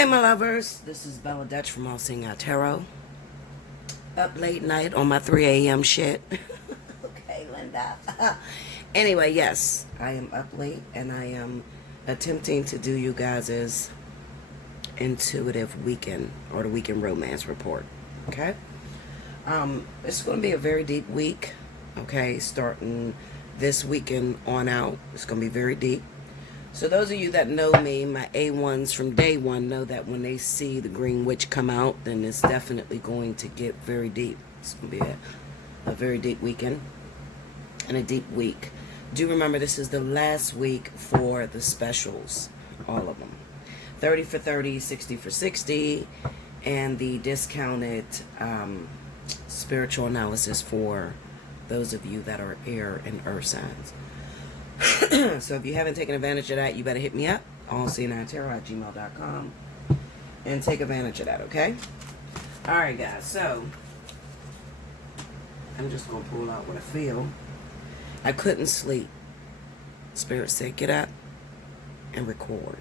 Hey my lovers, this is Bella Dutch from Allseeingeyetarot. Up late night on my 3 a.m. shit. Okay, Linda. Anyway, yes, I am up late and I am attempting to do you guys' intuitive weekend or the weekend romance report. Okay? It's going to be a very deep week. Okay, starting this weekend on out. It's going to be very deep. So those of you that know me, my A1s from day one, know that when they see the Green Witch come out, then it's definitely going to get very deep. It's going to be a very deep weekend and a deep week. Do remember this is the last week for the specials, all of them. 30 for 30, 60 for 60, and the discounted spiritual analysis for those of you that are air and earth signs. So if you haven't taken advantage of that, you better hit me up, allseeingeyetarot@gmail.com, and take advantage of that, okay? Alright guys, so I'm just going to pull out what I feel. I couldn't sleep. Spirit said, get up and record.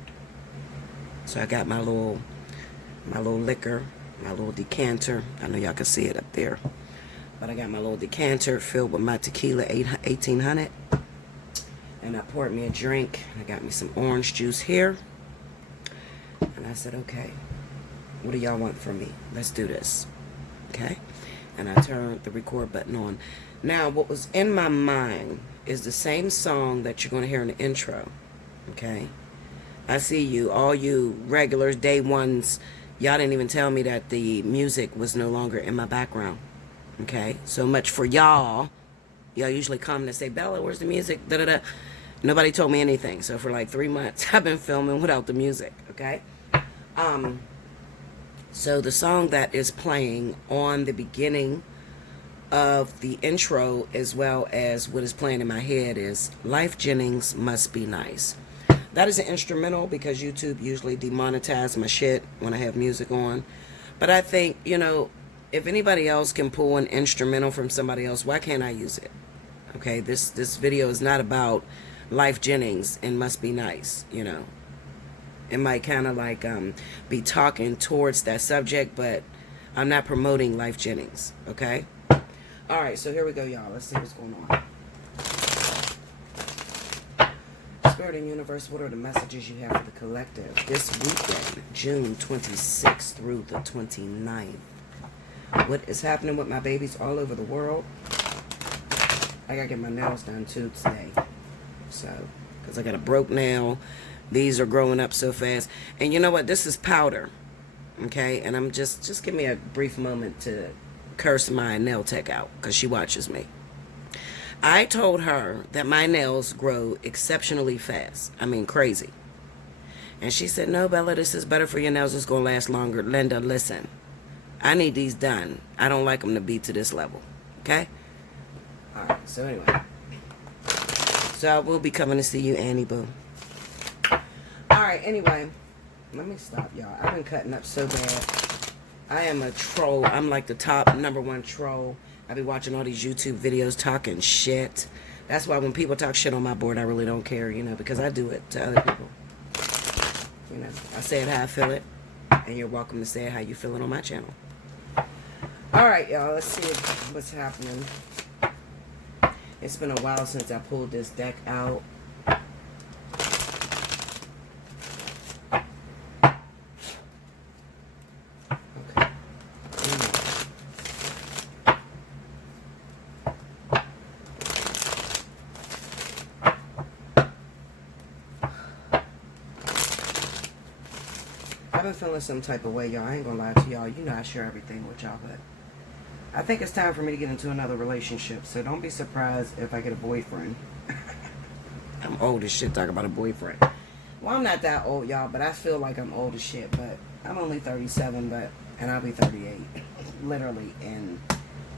So I got my little liquor, my little decanter. I know y'all can see it up there. But I got my little decanter filled with my tequila 1800. And I poured me a drink. I got me some orange juice here. And I said, okay, what do y'all want from me? Let's do this. Okay? And I turned the record button on. Now, what was in my mind is the same song that you're going to hear in the intro. Okay? I see you, all you regulars, day ones. Y'all didn't even tell me that the music was no longer in my background. Okay? So much for y'all. Y'all usually come and say, Bella, where's the music? Da-da-da. Nobody told me anything. So for like 3 months, I've been filming without the music. Okay? So the song that is playing on the beginning of the intro, as well as what is playing in my head, is Life Jennings Must Be Nice. That is an instrumental because YouTube usually demonetizes my shit when I have music on. But I think, you know, if anybody else can pull an instrumental from somebody else, why can't I use it? Okay, this video is not about Life Jennings and Must Be Nice, you know. It might kind of like be talking towards that subject, but I'm not promoting Life Jennings, okay? All right, so here we go, y'all. Let's see what's going on. Spirit and Universe, what are the messages you have for the collective this weekend, June 26th through the 29th? What is happening with my babies all over the world? I gotta get my nails done too today. So, because I got a broke nail. These are growing up so fast. And you know what? This is powder. Okay? And I'm just give me a brief moment to curse my nail tech out, because she watches me. I told her that my nails grow exceptionally fast. I mean, crazy. And she said, no, Bella, this is better for your nails. It's going to last longer. Linda, listen. I need these done. I don't like them to be to this level. Okay? Alright, so anyway. So I will be coming to see you, Annie Boo. Alright, anyway. Let me stop, y'all. I've been cutting up so bad. I am a troll. I'm like the top #1 troll. I be watching all these YouTube videos talking shit. That's why when people talk shit on my board, I really don't care, you know, because I do it to other people. You know, I say it how I feel it, and you're welcome to say it how you feel it on my channel. Alright, y'all, let's see what's happening. It's been a while since I pulled this deck out. Okay. I've been feeling some type of way, y'all. I ain't gonna lie to y'all. You know I share everything with y'all, but I think it's time for me to get into another relationship. So don't be surprised if I get a boyfriend. I'm old as shit talking about a boyfriend. Well, I'm not that old, y'all, but I feel like I'm old as shit. But I'm only 37, and I'll be 38, literally in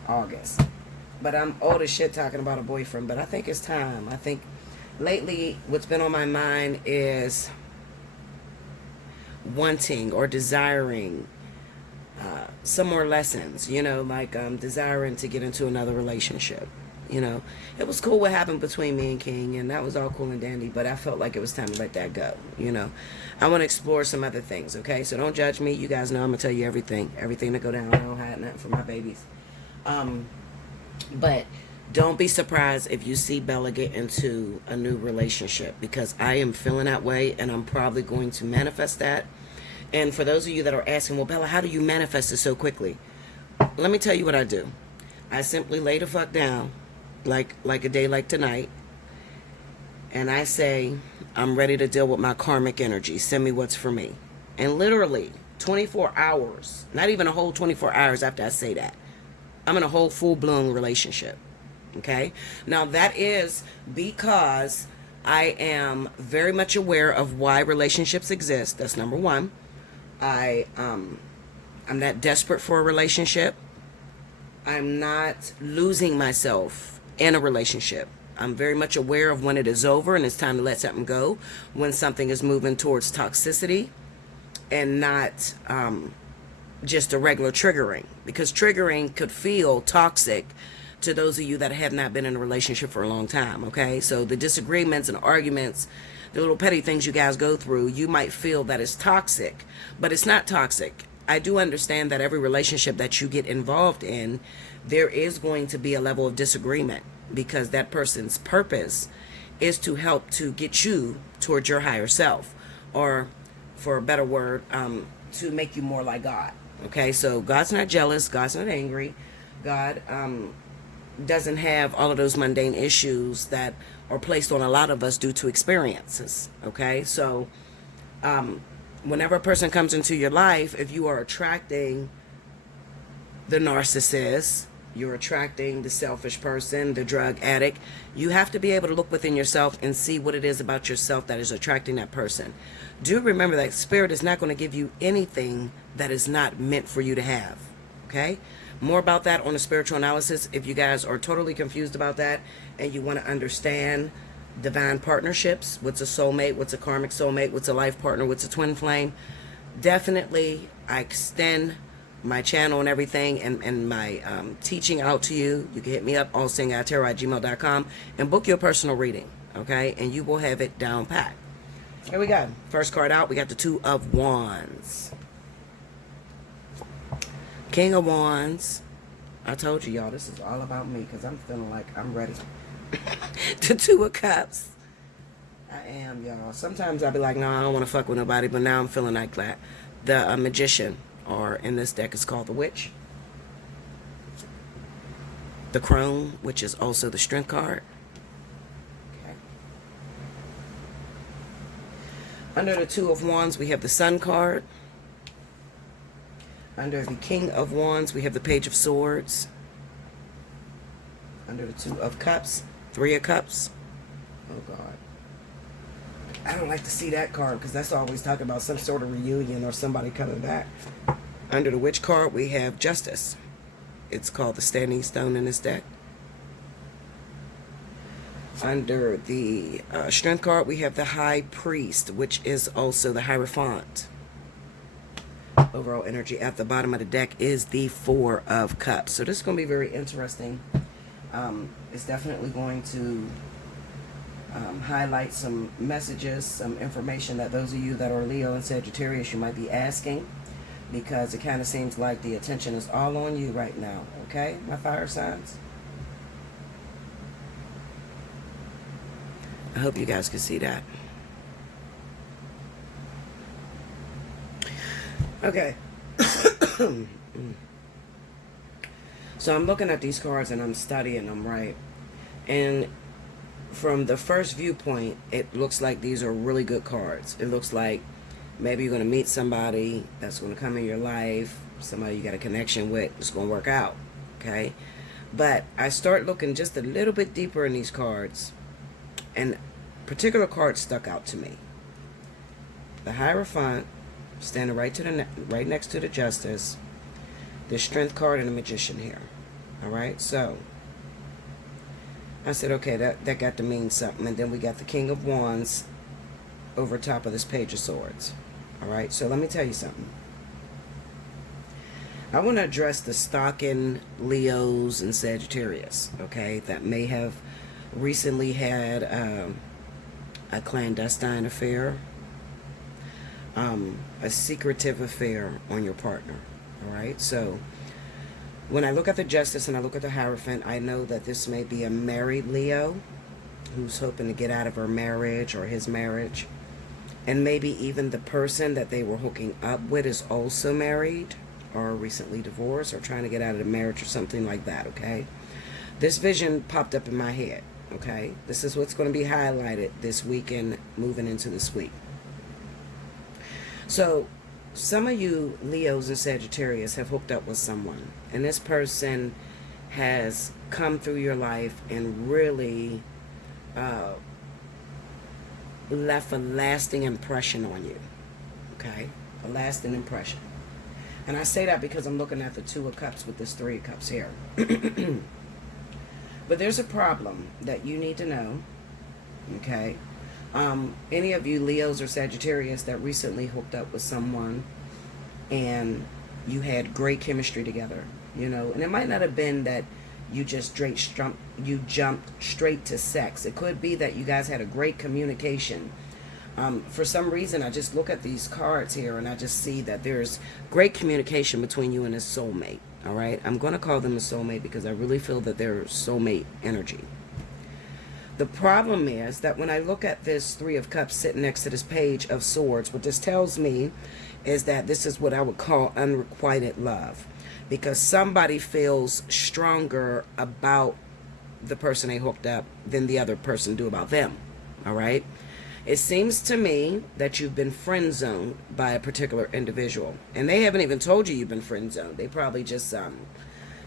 August. But I'm old as shit talking about a boyfriend. But I think it's time. I think lately what's been on my mind is wanting or desiring some more lessons, you know, like desiring to get into another relationship, You know, it was cool what happened between me and King, and that was all cool and dandy, but I felt like it was time to let that go. You know, I want to explore some other things, okay? So don't judge me. You guys know I'm going to tell you everything that go down. I don't hide nothing for my babies. But don't be surprised if you see Bella get into a new relationship, because I am feeling that way, and I'm probably going to manifest that. And for those of you that are asking, well, Bella, how do you manifest it so quickly? Let me tell you what I do. I simply lay the fuck down, like a day like tonight, and I say, I'm ready to deal with my karmic energy. Send me what's for me. And literally 24 hours, not even a whole 24 hours after I say that, I'm in a whole full-blown relationship. Okay? Now, that is because I am very much aware of why relationships exist. That's number one. I'm not desperate for a relationship. I'm not losing myself in a relationship. I'm very much aware of when it is over and it's time to let something go, when something is moving towards toxicity and not just a regular triggering, because triggering could feel toxic to those of you that have not been in a relationship for a long time. Okay, so the disagreements and arguments, the little petty things you guys go through, you might feel that it's toxic, but it's not toxic. I do understand that every relationship that you get involved in, there is going to be a level of disagreement, because that person's purpose is to help to get you towards your higher self, or for a better word, to make you more like God. Okay, so God's not jealous, God's not angry, God doesn't have all of those mundane issues that are placed on a lot of us due to experiences. Okay, so whenever a person comes into your life, if you are attracting the narcissist, you're attracting the selfish person, the drug addict, you have to be able to look within yourself and see what it is about yourself that is attracting that person. Do remember that spirit is not going to give you anything that is not meant for you to have. Okay? More about that on a spiritual analysis. If you guys are totally confused about that and you want to understand divine partnerships, what's a soulmate, what's a karmic soulmate, what's a life partner, what's a twin flame, definitely I extend my channel and everything and my teaching out to you. You can hit me up, Allseeingeyetarot@gmail.com, and book your personal reading, okay? And you will have it down pat. Here we go. First card out, we got the Two of Wands. King of Wands. I told you, y'all, this is all about me, because I'm feeling like I'm ready. The Two of Cups. I am, y'all. Sometimes I'll be like, no, I don't want to fuck with nobody, but now I'm feeling like that. The Magician, or in this deck, is called the Witch. The Crone, which is also the Strength card. Okay. Under the Two of Wands, we have the Sun card. Under the King of Wands, we have the Page of Swords. Under the Two of Cups, Three of Cups. Oh, God. I don't like to see that card, because that's always talking about some sort of reunion or somebody coming back. Under the Witch card, we have Justice. It's called the Standing Stone in this deck. Under the Strength card, we have the High Priest, which is also the Hierophant. Overall energy at the bottom of the deck is the Four of Cups. So this is going to be very interesting. It's definitely going to highlight some messages, some information that those of you that are Leo and Sagittarius, you might be asking, because it kind of seems like the attention is all on you right now. Okay, my fire signs? I hope you guys can see that. Okay. So I'm looking at these cards and I'm studying them, right? And from the first viewpoint, it looks like these are really good cards. It looks like maybe you're going to meet somebody that's going to come in your life, somebody you got a connection with, it's going to work out, okay? But I start looking just a little bit deeper in these cards, and particular cards stuck out to me. The Hierophant, standing right next to the Justice, the Strength card, and the Magician here. All right, so I said, okay, that got to mean something. And then we got the King of Wands over top of this Page of Swords. All right, so let me tell you something. I want to address the stalking Leos and Sagittarius, okay, that may have recently had a clandestine affair, a secretive affair on your partner, all right? So when I look at the Justice and I look at the Hierophant, I know that this may be a married Leo who's hoping to get out of her marriage or his marriage. And maybe even the person that they were hooking up with is also married or recently divorced or trying to get out of the marriage or something like that, okay? This vision popped up in my head, okay? This is what's going to be highlighted this weekend moving into this week. So some of you Leos and Sagittarius have hooked up with someone, and this person has come through your life and really left a lasting impression on you, okay? A lasting impression. And I say that because I'm looking at the Two of Cups with this Three of Cups here. But there's a problem that you need to know, okay? Any of you Leos or Sagittarius that recently hooked up with someone and you had great chemistry together, you know, and it might not have been that you just jumped straight to sex. It could be that you guys had a great communication. For some reason, I just look at these cards here and I just see that there's great communication between you and a soulmate. All right, I'm going to call them a soulmate because I really feel that they're soulmate energy. The problem is that when I look at this Three of Cups sitting next to this Page of Swords, what this tells me is that this is what I would call unrequited love. Because somebody feels stronger about the person they hooked up than the other person do about them. All right? It seems to me that you've been friend zoned by a particular individual. And they haven't even told you you've been friend zoned. They probably just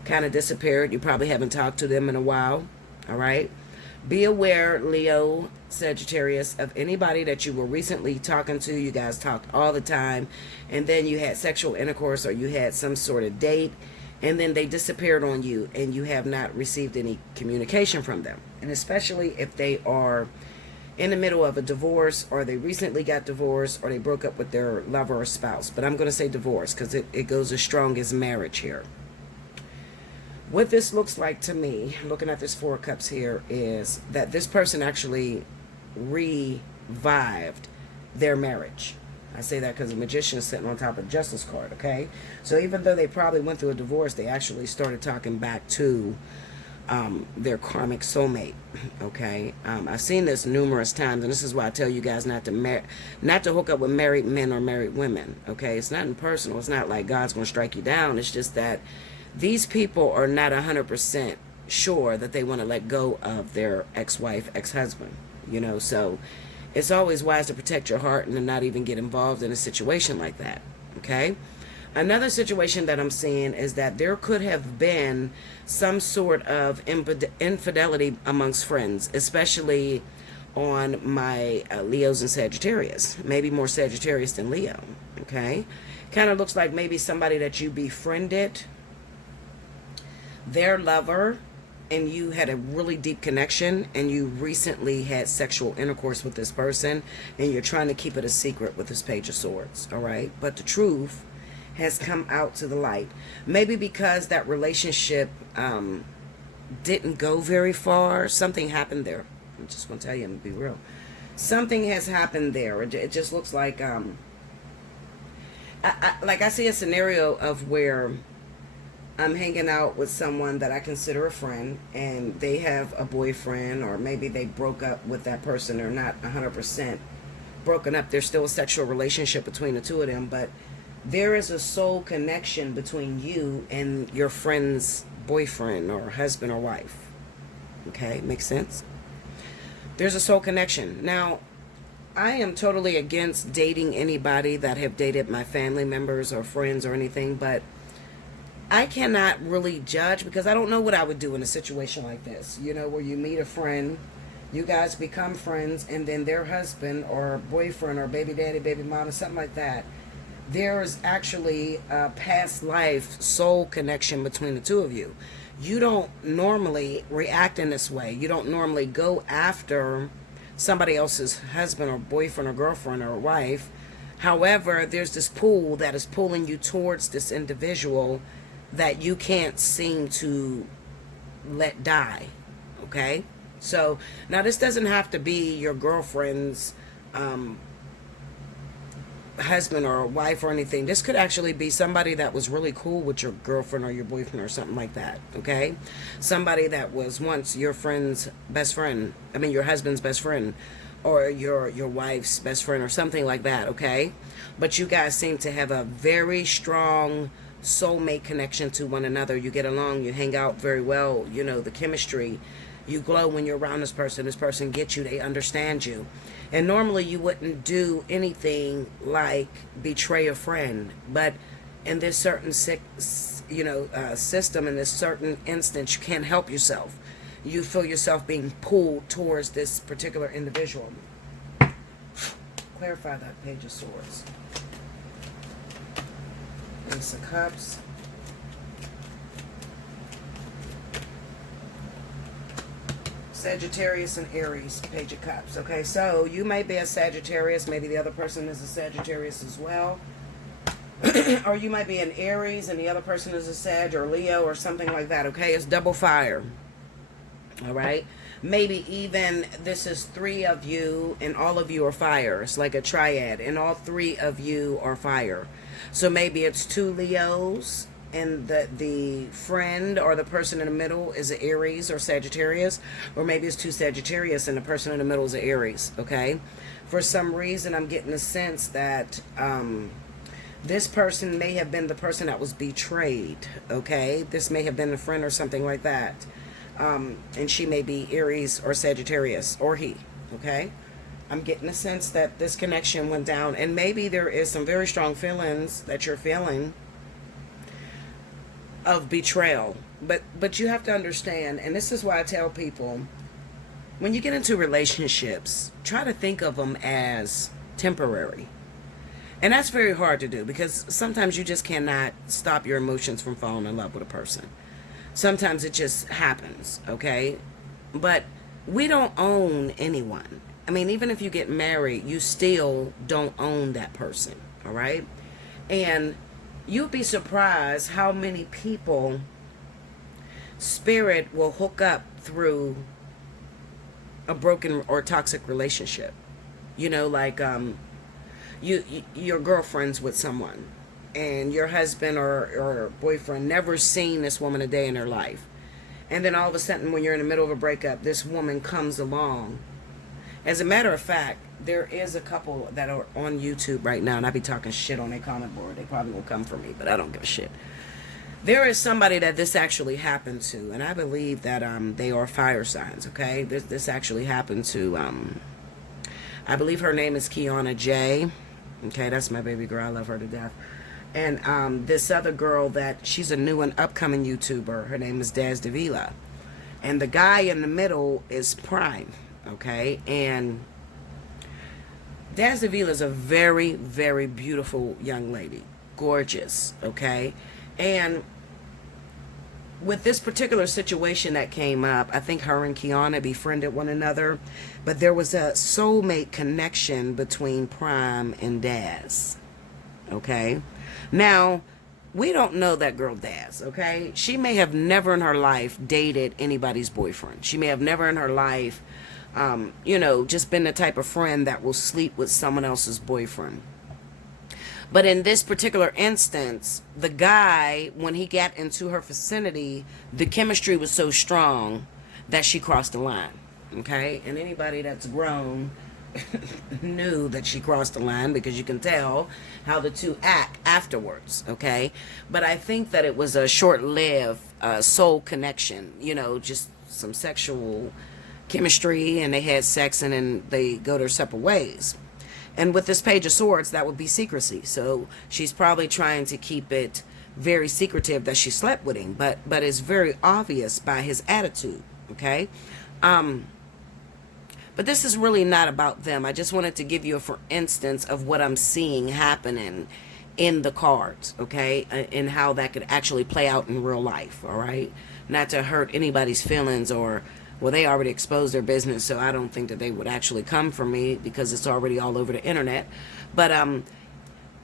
kind of disappeared. You probably haven't talked to them in a while. All right? Be aware, Leo, Sagittarius, of anybody that you were recently talking to. You guys talked all the time, and then you had sexual intercourse or you had some sort of date, and then they disappeared on you, and you have not received any communication from them. And especially if they are in the middle of a divorce, or they recently got divorced, or they broke up with their lover or spouse. But I'm going to say divorce because it goes as strong as marriage here. What this looks like to me, looking at this Four of Cups here, is that this person actually revived their marriage. I say that because the Magician is sitting on top of the Justice card, okay? So even though they probably went through a divorce, they actually started talking back to their karmic soulmate, okay? I've seen this numerous times, and this is why I tell you guys not to hook up with married men or married women, okay? It's nothing personal. It's not like God's going to strike you down. It's just that these people are not 100% sure that they want to let go of their ex-wife, ex-husband, you know. So it's always wise to protect your heart and to not even get involved in a situation like that, okay? Another situation that I'm seeing is that there could have been some sort of infidelity amongst friends, especially on my Leos and Sagittarius. Maybe more Sagittarius than Leo, okay? Kind of looks like maybe somebody that you befriended, their lover, and you had a really deep connection, and you recently had sexual intercourse with this person, and you're trying to keep it a secret with this Page of Swords, all right? But the truth has come out to the light. Maybe because that relationship didn't go very far. Something happened there. I'm just going to tell you and be real. Something has happened there. It just looks like I see a scenario of where I'm hanging out with someone that I consider a friend, and they have a boyfriend, or maybe they broke up with that person. They're not 100% broken up. There's still a sexual relationship between the two of them, but there is a soul connection between you and your friend's boyfriend or husband or wife. Okay, makes sense? There's a soul connection. Now, I am totally against dating anybody that have dated my family members or friends or anything, but I cannot really judge because I don't know what I would do in a situation like this. You know, where you meet a friend, you guys become friends, and then their husband or boyfriend or baby daddy, baby mama, something like that, there is actually a past life soul connection between the two of you. You don't normally react in this way. You don't normally go after somebody else's husband or boyfriend or girlfriend or wife. However, there's this pull that is pulling you towards this individual that you can't seem to let die. Okay? So, now this doesn't have to be your girlfriend's husband or wife or anything. This could actually be somebody that was really cool with your girlfriend or your boyfriend or something like that. Okay? Somebody that was once your friend's best friend. I mean, your husband's best friend. Or your wife's best friend or something like that, okay? But you guys seem to have a very strong soulmate connection to one another. You get along, you hang out very well, you know, the chemistry. You glow when you're around this person gets you, they understand you. And normally you wouldn't do anything like betray a friend. But in this certain system, in this certain instance, you can't help yourself. You feel yourself being pulled towards this particular individual. Clarify that Page of Swords. Ace of Cups. Sagittarius and Aries, Page of Cups. Okay, so you may be a Sagittarius. Maybe the other person is a Sagittarius as well. Or you might be an Aries and the other person is a Sag or Leo or something like that. Okay, it's double fire. All right, maybe even this is 3 of you and all of you are fire. It's like a triad and all 3 of you are fire. So maybe it's 2 Leos and the friend or the person in the middle is an Aries or Sagittarius, or maybe it's 2 Sagittarius and the person in the middle is an Aries. Okay, for some reason I'm getting a sense that this person may have been the person that was betrayed. Okay, this may have been a friend or something like that. And she may be Aries or Sagittarius, or he, okay? I'm getting a sense that this connection went down, and maybe there is some very strong feelings that you're feeling of betrayal. But you have to understand, and this is why I tell people, when you get into relationships, try to think of them as temporary. And that's very hard to do, because sometimes you just cannot stop your emotions from falling in love with a person. Sometimes it just happens, okay? But we don't own anyone. I mean, even if you get married, you still don't own that person, all right? And you'll be surprised how many people spirit will hook up through a broken or toxic relationship. You know, like you're girlfriends with someone, and your husband or boyfriend never seen this woman a day in her life. And then all of a sudden, when you're in the middle of a breakup, this woman comes along. As a matter of fact, there is a couple that are on YouTube right now, and I be talking shit on their comment board. They probably won't come for me, but I don't give a shit. There is somebody that this actually happened to, and I believe that they are fire signs, okay? This actually happened to, I believe her name is Kiana J. Okay, that's my baby girl. I love her to death. And this other girl that she's a new and upcoming YouTuber. Her name is Daz Davila. And the guy in the middle is Prime. Okay, and Daz Davila is a very, very beautiful young lady. Gorgeous. Okay, and with this particular situation that came up, I think her and Kiana befriended one another, but there was a soulmate connection between Prime and Daz. Okay, now we don't know that girl Daz. Okay, she may have never in her life dated anybody's boyfriend. She may have never in her life, just been the type of friend that will sleep with someone else's boyfriend. But in this particular instance, the guy, when he got into her vicinity, the chemistry was so strong that she crossed the line. Okay? And anybody that's grown knew that she crossed the line, because you can tell how the two act afterwards. Okay? But I think that it was a short-lived soul connection. Just some sexual chemistry, and they had sex, and then they go their separate ways. And with this Page of Swords, that would be secrecy. So she's probably trying to keep it very secretive that she slept with him, but it's very obvious by his attitude. Okay, but this is really not about them. I just wanted to give you a for instance of what I'm seeing happening in the cards. Okay, and how that could actually play out in real life. All right, not to hurt anybody's feelings, or well, they already exposed their business, so I don't think that they would actually come for me, because it's already all over the internet. But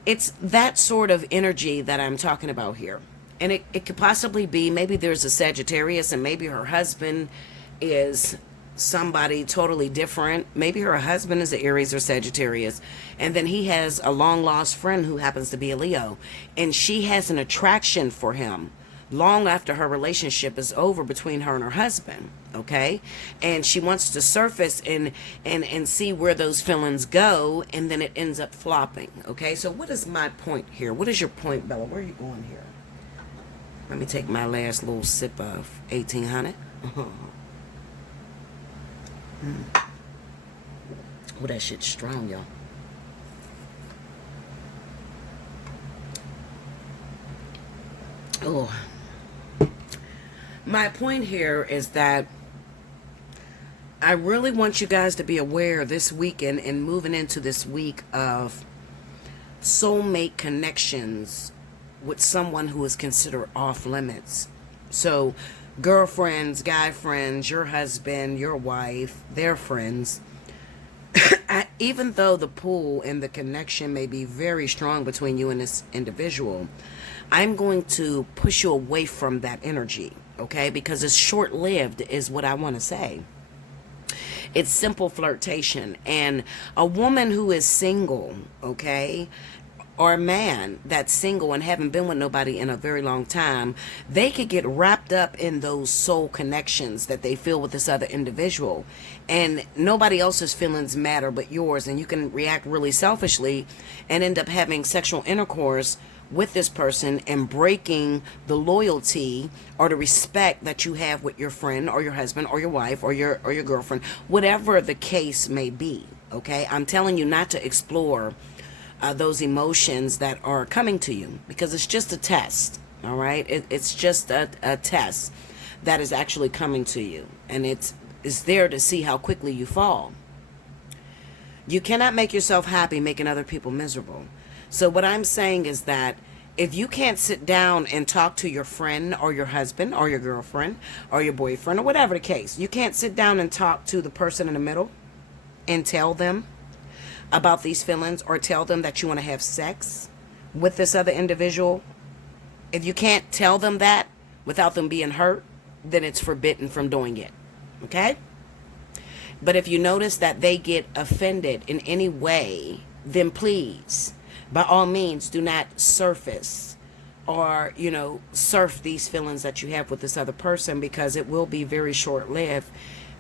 It's that sort of energy that I'm talking about here. And it could possibly be maybe there's a Sagittarius and maybe her husband is somebody totally different. Maybe her husband is an Aries or Sagittarius, and then he has a long lost friend who happens to be a Leo, and she has an attraction for him long after her relationship is over between her and her husband. Okay, and she wants to surface and see where those feelings go, and then it ends up flopping. Okay, so what is my point here? What is your point, Bella? Where are you going here? Let me take my last little sip of 1800. Oh, that shit's strong, y'all. Oh. My point here is that I really want you guys to be aware this weekend and moving into this week of soulmate connections with someone who is considered off limits. So girlfriends, guy friends, your husband, your wife, their friends. Even though the pull and the connection may be very strong between you and this individual, I'm going to push you away from that energy, okay? Because it's short-lived is what I want to say. It's simple flirtation. And a woman who is single, okay, or a man that's single and haven't been with nobody in a very long time, they could get wrapped up in those soul connections that they feel with this other individual. And nobody else's feelings matter but yours. And you can react really selfishly and end up having sexual intercourse with this person and breaking the loyalty or the respect that you have with your friend or your husband or your wife or your girlfriend, whatever the case may be. Okay, I'm telling you not to explore those emotions that are coming to you, because it's just a test. All right, it's just a test that is actually coming to you, and it's there to see how quickly you fall. You cannot make yourself happy making other people miserable. So what I'm saying is that if you can't sit down and talk to your friend or your husband or your girlfriend or your boyfriend or whatever the case, you can't sit down and talk to the person in the middle and tell them about these feelings or tell them that you want to have sex with this other individual. If you can't tell them that without them being hurt, then it's forbidden from doing it. Okay? But if you notice that they get offended in any way, then please, by all means, do not surface or, surf these feelings that you have with this other person, because it will be very short-lived.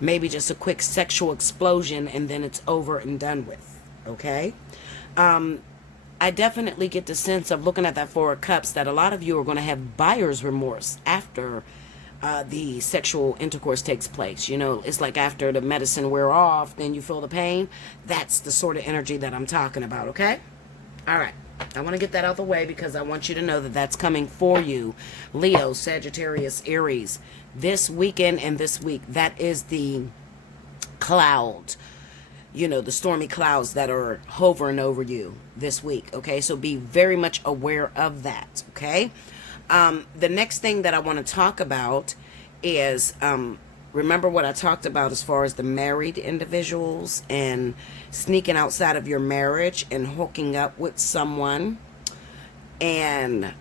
Maybe just a quick sexual explosion and then it's over and done with. Okay? I definitely get the sense of looking at that Four of Cups that a lot of you are going to have buyer's remorse after the sexual intercourse takes place. It's like after the medicine wear off, then you feel the pain. That's the sort of energy that I'm talking about, okay? All right. I want to get that out of the way because I want you to know that that's coming for you. Leo, Sagittarius, Aries. This weekend and this week, that is the cloud. The stormy clouds that are hovering over you this week, okay? So be very much aware of that, okay? The next thing that I want to talk about is, remember what I talked about as far as the married individuals and sneaking outside of your marriage and hooking up with someone, and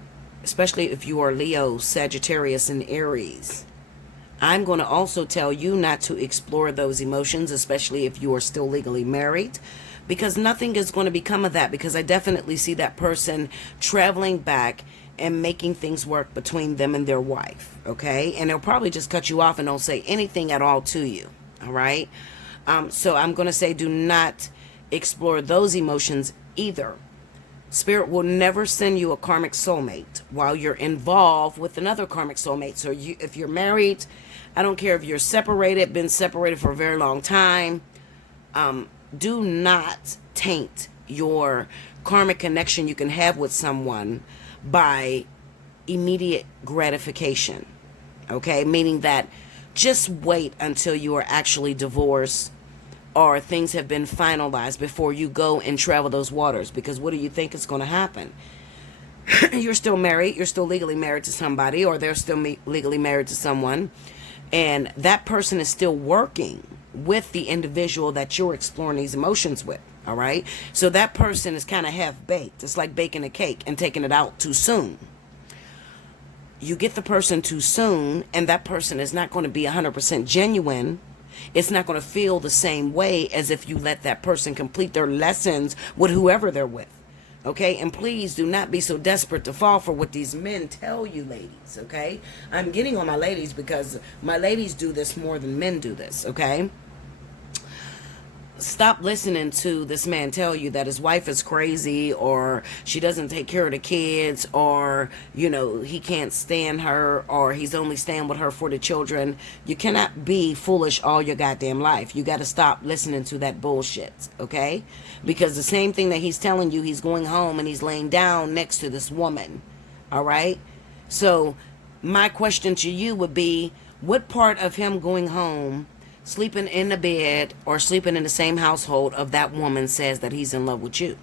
especially if you are Leo, Sagittarius, and Aries. I'm going to also tell you not to explore those emotions, especially if you are still legally married, because nothing is going to become of that, because I definitely see that person traveling back and making things work between them and their wife, okay? And they'll probably just cut you off and don't say anything at all to you, all right? So I'm going to say do not explore those emotions either. Spirit will never send you a karmic soulmate while you're involved with another karmic soulmate. So if you're married, I don't care if you're separated, been separated for a very long time, do not taint your karmic connection you can have with someone by immediate gratification, okay? Meaning that just wait until you are actually divorced or things have been finalized before you go and travel those waters, because what do you think is going to happen? You're still married, you're still legally married to somebody, or they're still legally married to someone, and that person is still working with the individual that you're exploring these emotions with. All right. So that person is kind of half baked. It's like baking a cake and taking it out too soon. You get the person too soon, and that person is not going to be 100% genuine. It's not going to feel the same way as if you let that person complete their lessons with whoever they're with. Okay, and please do not be so desperate to fall for what these men tell you, ladies. Okay, I'm getting on my ladies because my ladies do this more than men do this. Okay, stop listening to this man tell you that his wife is crazy, or she doesn't take care of the kids, or, you know, he can't stand her, or he's only staying with her for the children. You cannot be foolish all your goddamn life. You got to stop listening to that bullshit, okay? Because the same thing that he's telling you, he's going home and he's laying down next to this woman, all right? So my question to you would be, what part of him going home, sleeping in the bed or sleeping in the same household of that woman says that he's in love with you?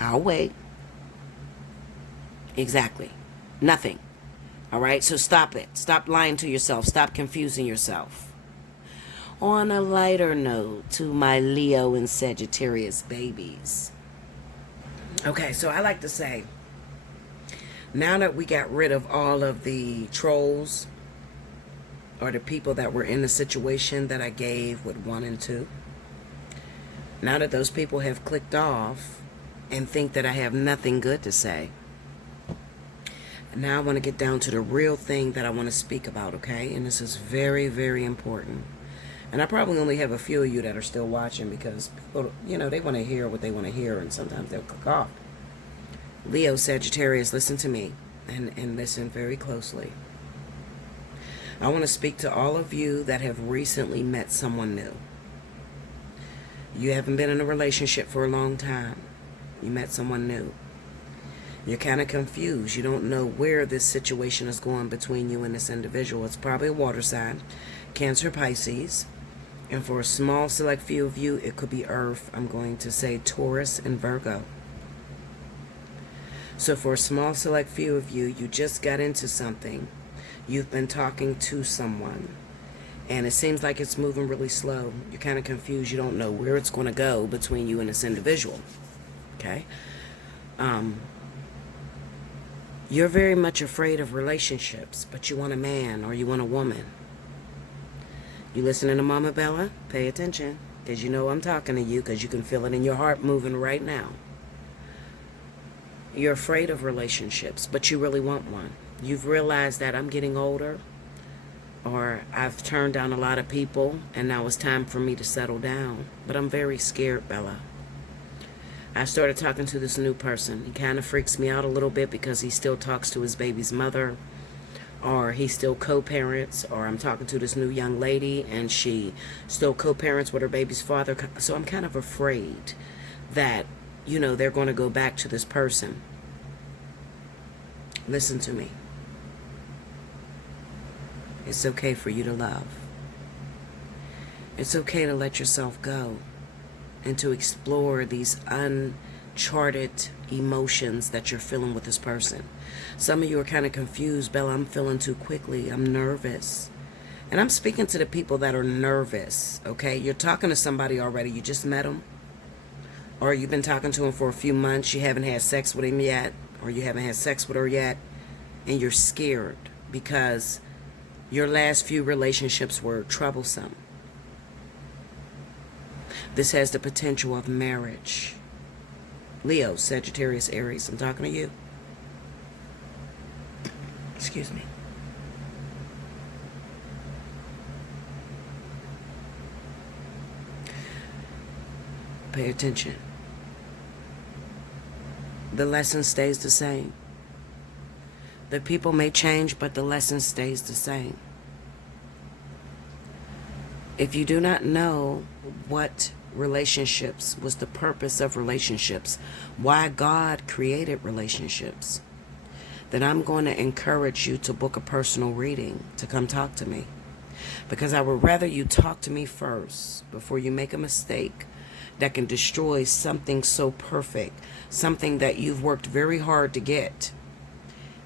I'll wait. Exactly. Nothing. All right? So stop it. Stop lying to yourself. Stop confusing yourself. On a lighter note, to my Leo and Sagittarius babies. Okay, so I like to say, now that we got rid of all of the trolls, or the people that were in the situation that I gave with 1 and 2. Now that those people have clicked off and think that I have nothing good to say, now I want to get down to the real thing that I want to speak about, okay? And this is very, very important. And I probably only have a few of you that are still watching because people, you know, they want to hear what they want to hear, and sometimes they'll click off. Leo, Sagittarius, listen to me and listen very closely. I want to speak to all of you that have recently met someone new. You haven't been in a relationship for a long time. You met someone new. You're kind of confused. You don't know where this situation is going between you and this individual. It's probably a water sign, Cancer, Pisces. And for a small select few of you, it could be Earth. I'm going to say Taurus and Virgo. So for a small select few of you, you just got into something. You've been talking to someone, and it seems like it's moving really slow. You're kind of confused. You don't know where it's going to go between you and this individual. Okay? You're very much afraid of relationships, but you want a man or you want a woman. You listening to Mama Bella? Pay attention, because you know I'm talking to you, because you can feel it in your heart moving right now. You're afraid of relationships, but you really want one. You've realized that I'm getting older, or I've turned down a lot of people, and now it's time for me to settle down. But I'm very scared, Bella. I started talking to this new person. He kind of freaks me out a little bit because he still talks to his baby's mother, or he still co-parents, or I'm talking to this new young lady and she still co-parents with her baby's father. So I'm kind of afraid that, you know, they're going to go back to this person. Listen to me. It's okay for you to love. It's okay to let yourself go and to explore these uncharted emotions that you're feeling with this person. Some of you are kind of confused. Bella, I'm feeling too quickly. I'm nervous. And I'm speaking to the people that are nervous, okay? You're talking to somebody already. You just met him. Or you've been talking to him for a few months. You haven't had sex with him yet. Or you haven't had sex with her yet. And you're scared because your last few relationships were troublesome. This has the potential of marriage. Leo, Sagittarius, Aries, I'm talking to you. Excuse me. Pay attention. The lesson stays the same. The people may change, but the lesson stays the same. If you do not know what relationships was the purpose of relationships, why God created relationships, then I'm going to encourage you to book a personal reading to come talk to me. Because I would rather you talk to me first before you make a mistake that can destroy something so perfect, something that you've worked very hard to get,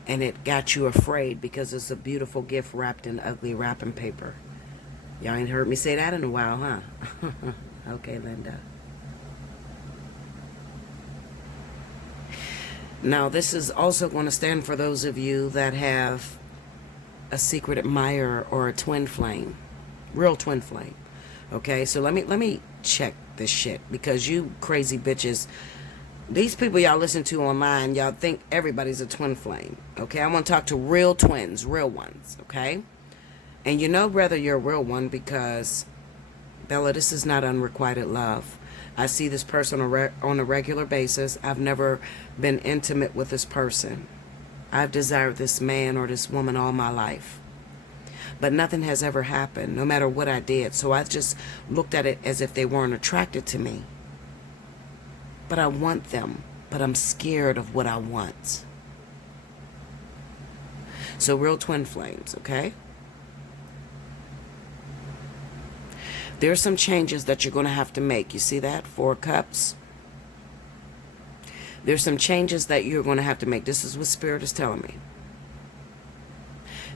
and it got you afraid because it's a beautiful gift wrapped in ugly wrapping paper. Y'all ain't heard me say that in a while, huh? Okay, Linda. Now, this is also going to stand for those of you that have a secret admirer or a twin flame. Real twin flame. Okay, so let me check this shit, because you crazy bitches, these people y'all listen to online, y'all think everybody's a twin flame. Okay, I want to talk to real twins, real ones. Okay, and you know whether you're a real one, because Bella, this is not unrequited love. I see this person on a regular basis. I've never been intimate with this person. I've desired this man or this woman all my life, but nothing has ever happened, no matter what I did. So I just looked at it as if they weren't attracted to me. But I want them, but I'm scared of what I want. So real twin flames, okay? There's some changes that you're going to have to make. You see that? 4 cups. There's some changes that you're going to have to make. This is what Spirit is telling me.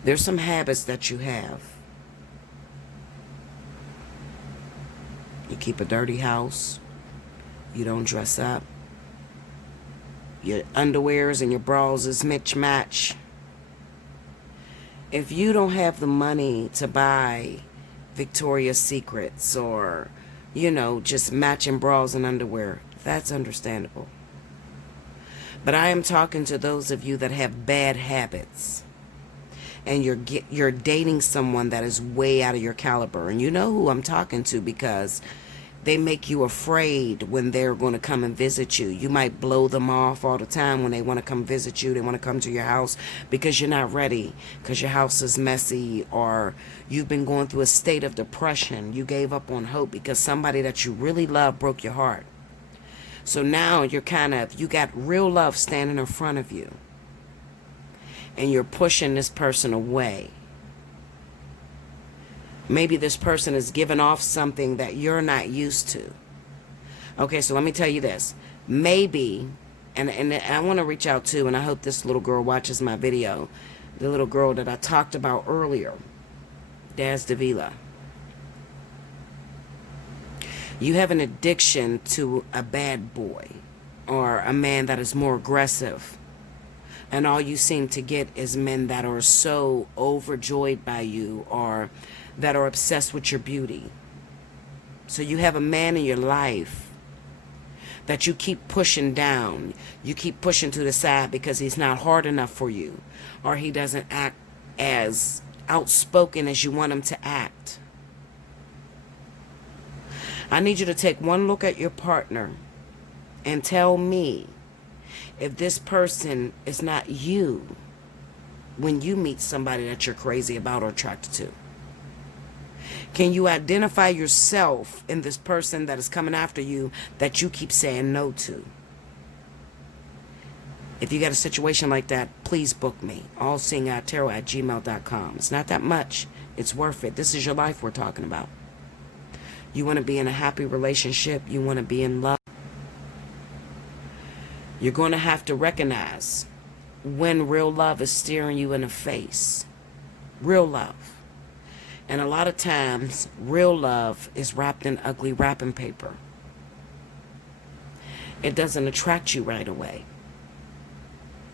There's some habits that you have. You keep a dirty house. You don't dress up. Your underwears and your bras is mismatch. If you don't have the money to buy Victoria's Secrets or, you know, just matching bras and underwear, that's understandable. But I am talking to those of you that have bad habits, and you're dating someone that is way out of your caliber. And you know who I'm talking to, because they make you afraid when they're going to come and visit you. You might blow them off all the time when they want to come visit you. They want to come to your house because you're not ready, because your house is messy, or you've been going through a state of depression. You gave up on hope because somebody that you really love broke your heart. So now you got real love standing in front of you, and you're pushing this person away. Maybe this person is giving off something that you're not used to. Okay, so let me tell you this. Maybe, and I want to reach out to, and I hope this little girl watches my video, the little girl that I talked about earlier, Daz Davila. You have an addiction to a bad boy or a man that is more aggressive. And all you seem to get is men that are so overjoyed by you, or that are obsessed with your beauty. So you have a man in your life that you keep pushing down. You keep pushing to the side because he's not hard enough for you, or he doesn't act as outspoken as you want him to act. I need you to take one look at your partner and tell me if this person is not you when you meet somebody that you're crazy about or attracted to. Can you identify yourself in this person that is coming after you that you keep saying no to? If you got a situation like that, please book me. Allseeingeyetarot@gmail.com. It's not that much. It's worth it. This is your life we're talking about. You want to be in a happy relationship. You want to be in love. You're going to have to recognize when real love is staring you in the face. Real love. And a lot of times, real love is wrapped in ugly wrapping paper. It doesn't attract you right away.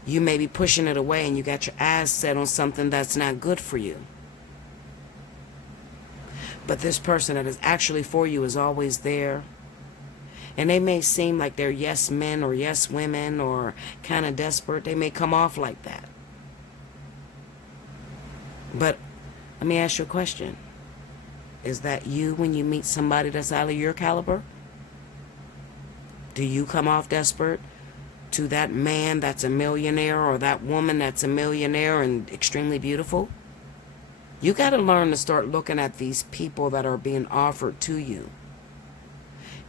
You may be pushing it away and you got your eyes set on something that's not good for you. But this person that is actually for you is always there. And they may seem like they're yes men or yes women or kind of desperate. They may come off like that. But let me ask you a question. Is that you when you meet somebody that's out of your caliber? Do you come off desperate to that man that's a millionaire or that woman that's a millionaire and extremely beautiful? You got to learn to start looking at these people that are being offered to you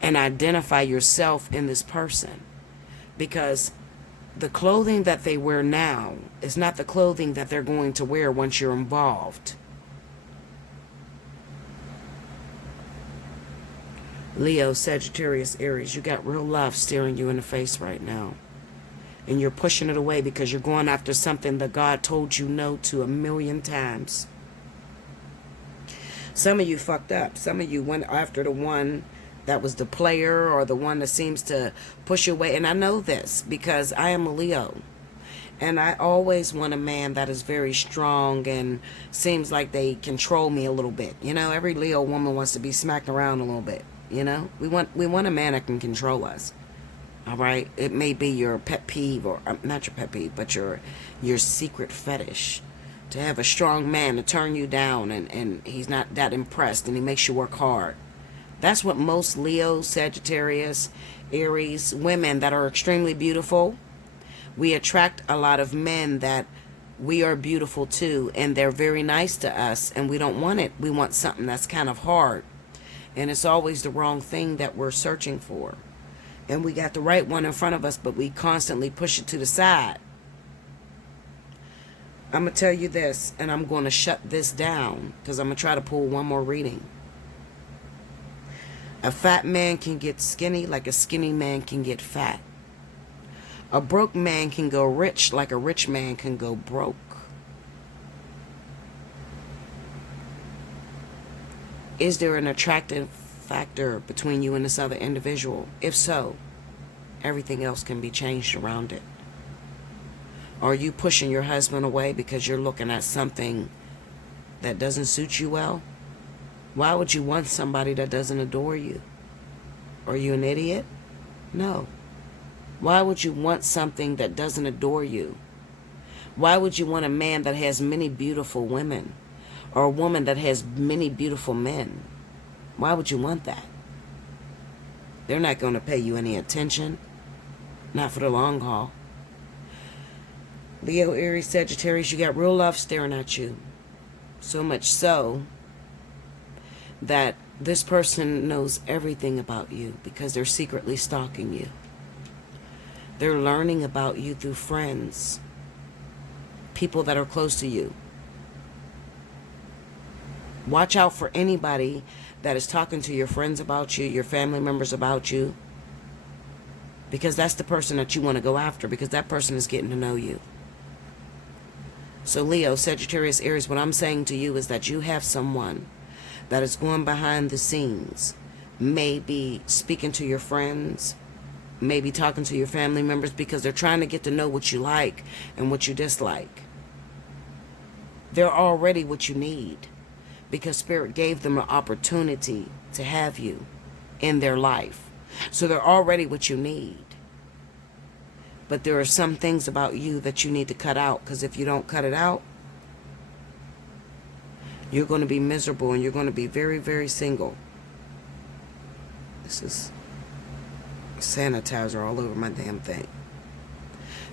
and identify yourself in this person, because the clothing that they wear now is not the clothing that they're going to wear once you're involved. Leo, Sagittarius, Aries, you got real love staring you in the face right now. And you're pushing it away because you're going after something that God told you no to 1,000,000 times. Some of you fucked up. Some of you went after the one that was the player or the one that seems to push you away. And I know this because I am a Leo. And I always want a man that is very strong and seems like they control me a little bit. You know, every Leo woman wants to be smacked around a little bit. You know, we want a man that can control us. All right. It may be your pet peeve, or not your pet peeve, but your secret fetish. To have a strong man to turn you down, and he's not that impressed, and he makes you work hard. That's what most Leo, Sagittarius, Aries women that are extremely beautiful. We attract a lot of men that we are beautiful too, and they're very nice to us, and we don't want it. We want something that's kind of hard, and it's always the wrong thing that we're searching for. And we got the right one in front of us, but we constantly push it to the side. I'm going to tell you this, and I'm going to shut this down because I'm going to try to pull one more reading. A fat man can get skinny like a skinny man can get fat. A broke man can go rich like a rich man can go broke. Is there an attractive factor between you and this other individual? If so, everything else can be changed around it. Are you pushing your husband away because you're looking at something that doesn't suit you well? Why would you want somebody that doesn't adore you? Are you an idiot? No. Why would you want something that doesn't adore you? Why would you want a man that has many beautiful women, or a woman that has many beautiful men? Why would you want that? They're not going to pay you any attention. Not for the long haul. Leo, Aries, Sagittarius, you got real love staring at you. So much so that this person knows everything about you because they're secretly stalking you. They're learning about you through friends, people that are close to you. Watch out for anybody that is talking to your friends about you, your family members about you, because that's the person that you want to go after, because that person is getting to know you. So Leo, Sagittarius, Aries, what I'm saying to you is that you have someone that is going behind the scenes, maybe speaking to your friends, maybe talking to your family members, because they're trying to get to know what you like and what you dislike. They're already what you need because Spirit gave them an opportunity to have you in their life. So they're already what you need. But there are some things about you that you need to cut out, because if you don't cut it out, you're going to be miserable and you're going to be very, very single. This is sanitizer all over my damn thing.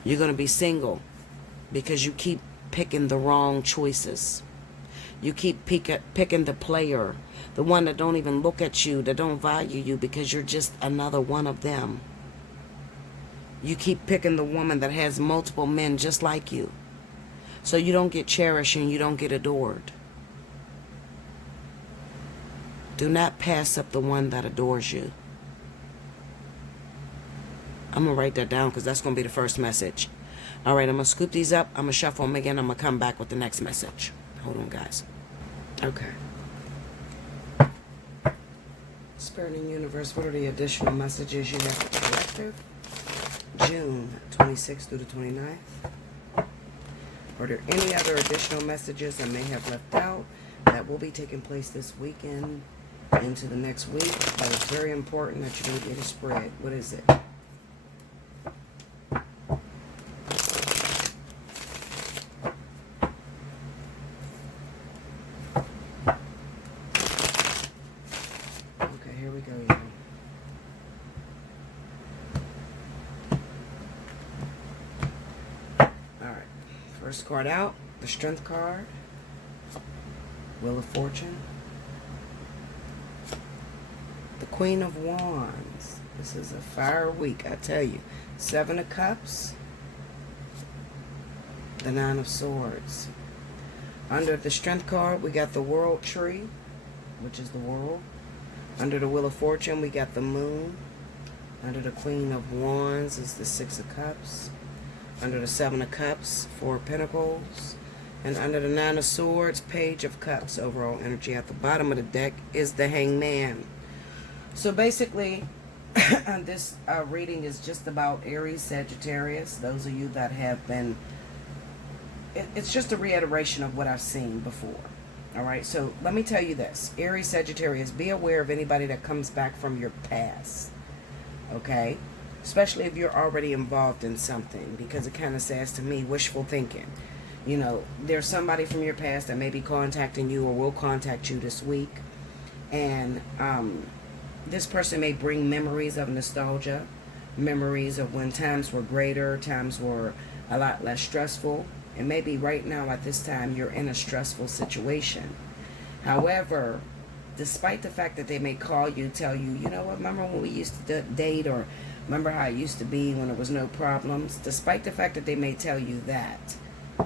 You're going to be single because you keep picking the wrong choices. You keep picking the player, the one that don't even look at you, that don't value you because you're just another one of them. You keep picking the woman that has multiple men just like you. So you don't get cherished and you don't get adored. Do not pass up the one that adores you. I'm going to write that down because that's going to be the first message. All right, I'm going to scoop these up. I'm going to shuffle them again. I'm going to come back with the next message. Hold on, guys. Okay. Spirit and Universe, what are the additional messages you have for the collective? June 26th through the 29th. Are there any other additional messages I may have left out that will be taking place this weekend into the next week? But it's very important that you don't get a spread. What is it? Okay, here we go, y'all. First card out, the Strength card, Wheel of Fortune, the Queen of Wands. This is a fire week, I tell you. 7 of Cups, the 9 of Swords. Under the Strength card, we got the World Tree, which is the world. Under the Wheel of Fortune, we got the Moon. Under the Queen of Wands is the 6 of Cups. Under the 7 of Cups, 4 of Pentacles. And under the 9 of Swords, Page of Cups. Overall energy at the bottom of the deck is the Hangman. So basically, this reading is just about Aries, Sagittarius. Those of you that have been, it's just a reiteration of what I've seen before. All right, so let me tell you this. Aries, Sagittarius, be aware of anybody that comes back from your past. Okay? Especially if you're already involved in something, because it kind of says to me, wishful thinking. You know, there's somebody from your past that may be contacting you or will contact you this week. And this person may bring memories of nostalgia, memories of when times were greater, times were a lot less stressful. And maybe right now at this time you're in a stressful situation. However, despite the fact that they may call you, tell you, you know what, remember when we used to date, or remember how it used to be when there was no problems? Despite the fact that they may tell you that,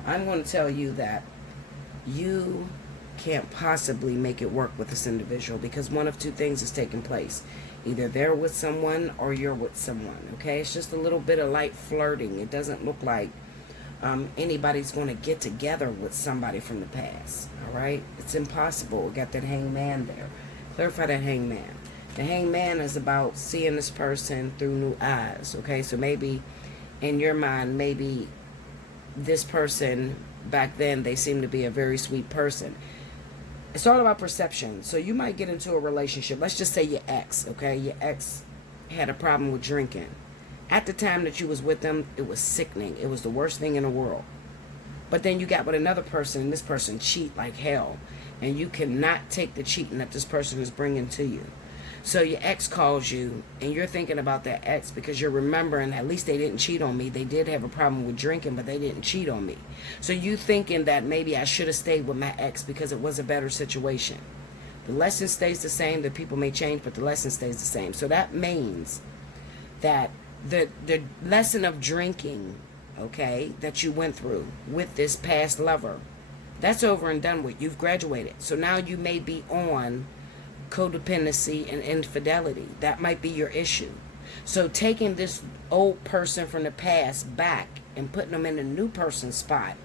I'm going to tell you that you can't possibly make it work with this individual, because one of two things is taking place. Either they're with someone or you're with someone, okay? It's just a little bit of light flirting. It doesn't look like anybody's going to get together with somebody from the past, all right? It's impossible. We got that hangman there. Clarify that hangman. The hangman is about seeing this person through new eyes, okay? So maybe in your mind, maybe this person back then, they seem to be a very sweet person. It's all about perception. So you might get into a relationship. Let's just say your ex, okay? Your ex had a problem with drinking. At the time that you was with them, it was sickening. It was the worst thing in the world. But then you got with another person, and this person cheat like hell. And you cannot take the cheating that this person is bringing to you. So your ex calls you, and you're thinking about that ex because you're remembering, at least they didn't cheat on me. They did have a problem with drinking, but they didn't cheat on me. So you thinking that maybe I should have stayed with my ex because it was a better situation. The lesson stays the same. The people may change, but the lesson stays the same. So that means that the lesson of drinking, okay, that you went through with this past lover, that's over and done with. You've graduated. So now you may be on codependency and infidelity. That might be your issue. So taking this old person from the past back and putting them in a new person's spot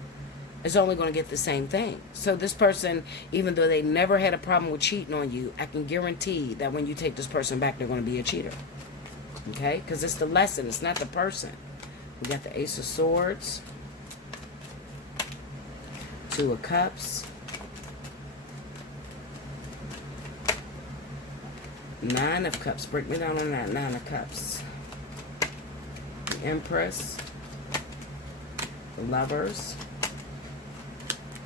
is only going to get the same thing. So this person, even though they never had a problem with cheating on you, I can guarantee that when you take this person back, they're going to be a cheater. Okay? Because it's the lesson. It's not the person. We got the Ace of Swords, Two of Cups, Nine of Cups. Break me down on that. Nine of Cups. The Empress, the Lovers,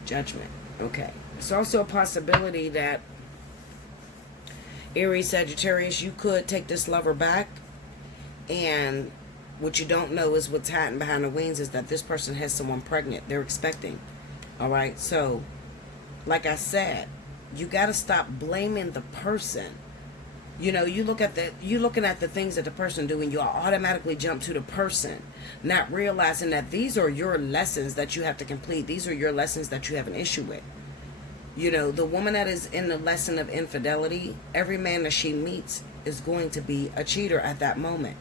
Judgment. Okay. It's also a possibility that Aries, Sagittarius, you could take this lover back, and what you don't know is what's hiding behind the wings is that this person has someone pregnant. They're expecting. All right. So, like I said, you got to stop blaming the person. You know, you looking at the things that the person do, and you automatically jump to the person, not realizing that these are your lessons that you have to complete. These are your lessons that you have an issue with. You know, the woman that is in the lesson of infidelity, every man that she meets is going to be a cheater at that moment.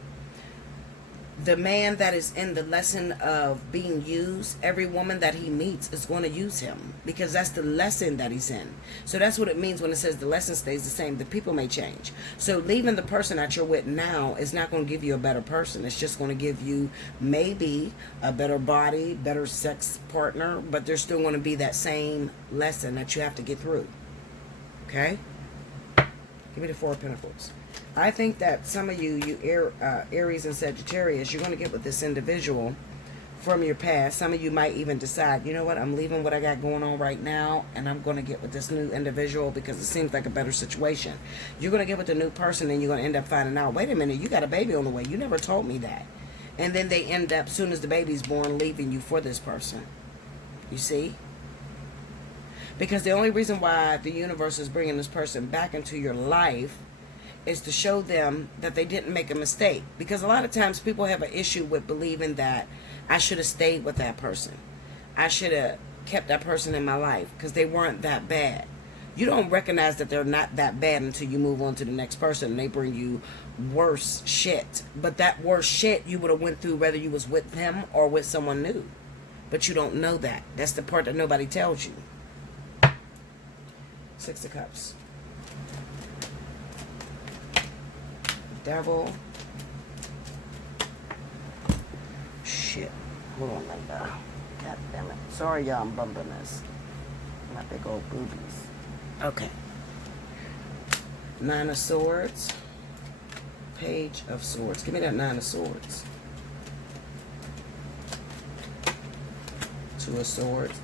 The man that is in the lesson of being used, every woman that he meets is going to use him, because that's the lesson that he's in. So that's what it means when it says the lesson stays the same. The people may change. So leaving the person that you're with now is not going to give you a better person. It's just going to give you maybe a better body, better sex partner, but there's still going to be that same lesson that you have to get through. Okay? Give me the Four of Pentacles. I think that some of you Aries and Sagittarius, you're going to get with this individual from your past. Some of you might even decide, you know what, I'm leaving what I got going on right now, and I'm going to get with this new individual because it seems like a better situation. You're going to get with the new person, and you're going to end up finding out, wait a minute, you got a baby on the way. You never told me that. And then they end up, soon as the baby's born, leaving you for this person. You see? Because the only reason why the universe is bringing this person back into your life is to show them that they didn't make a mistake. Because a lot of times people have an issue with believing that I should have stayed with that person. I should have kept that person in my life because they weren't that bad. You don't recognize that they're not that bad until you move on to the next person and they bring you worse shit. But that worse shit you would have went through whether you was with them or with someone new. But you don't know that. That's the part that nobody tells you. Six of Cups. Devil. Shit. Hold on, Linda. God damn it. Sorry, y'all, I'm bumping this. My big old boobies. Okay. Nine of Swords. Page of Swords. Give me that Nine of Swords. Two of Swords.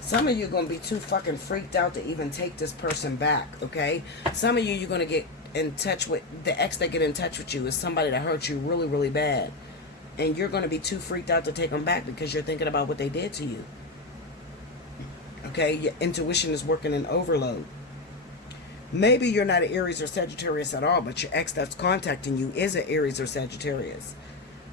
Some of you are going to be too fucking freaked out to even take this person back, okay? Some of you, you're going to get in touch with, the ex that get in touch with you is somebody that hurt you really, really bad. And you're going to be too freaked out to take them back because you're thinking about what they did to you. Okay? Your intuition is working in overload. Maybe you're not an Aries or Sagittarius at all, but your ex that's contacting you is an Aries or Sagittarius.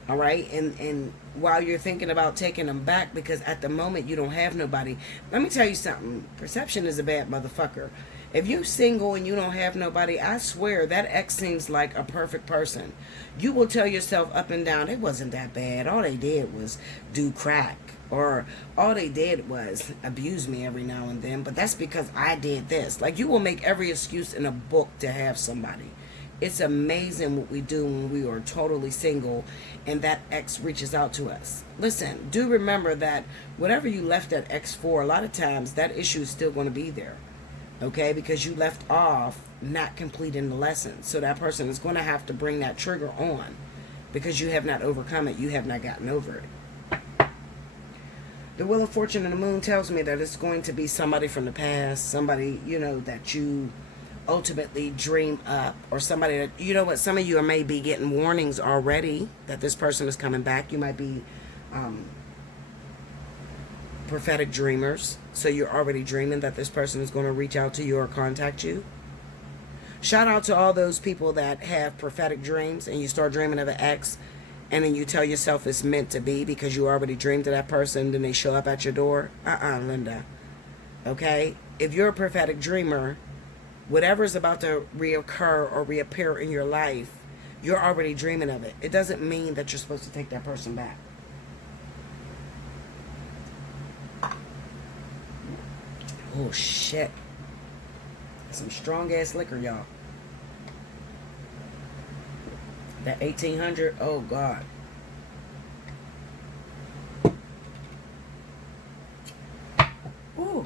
All right? And while you're thinking about taking them back, because at the moment you don't have nobody, let me tell you something. Perception is a bad motherfucker. If you're single and you don't have nobody, I swear that ex seems like a perfect person. You will tell yourself up and down, it wasn't that bad. All they did was do crack. Or all they did was abuse me every now and then. But that's because I did this. Like, you will make every excuse in a book to have somebody. It's amazing what we do when we are totally single and that ex reaches out to us. Listen, do remember that whatever you left that ex for, a lot of times that issue is still going to be there. Okay? Because you left off not completing the lesson. So that person is going to have to bring that trigger on because you have not overcome it. You have not gotten over it. The Wheel of Fortune and the Moon tells me that it's going to be somebody from the past, somebody, you know, that you ultimately dream up, or somebody that, you know what, some of you may be getting warnings already that this person is coming back. You might be prophetic dreamers, so you're already dreaming that this person is going to reach out to you or contact you. Shout out to all those people that have prophetic dreams and you start dreaming of an ex, and then you tell yourself it's meant to be because you already dreamed of that person, then they show up at your door. Linda. Okay? If you're a prophetic dreamer, whatever is about to reoccur or reappear in your life, you're already dreaming of it. It doesn't mean that you're supposed to take that person back. Oh, shit. Some strong-ass liquor, y'all. That 1800, oh God. Ooh.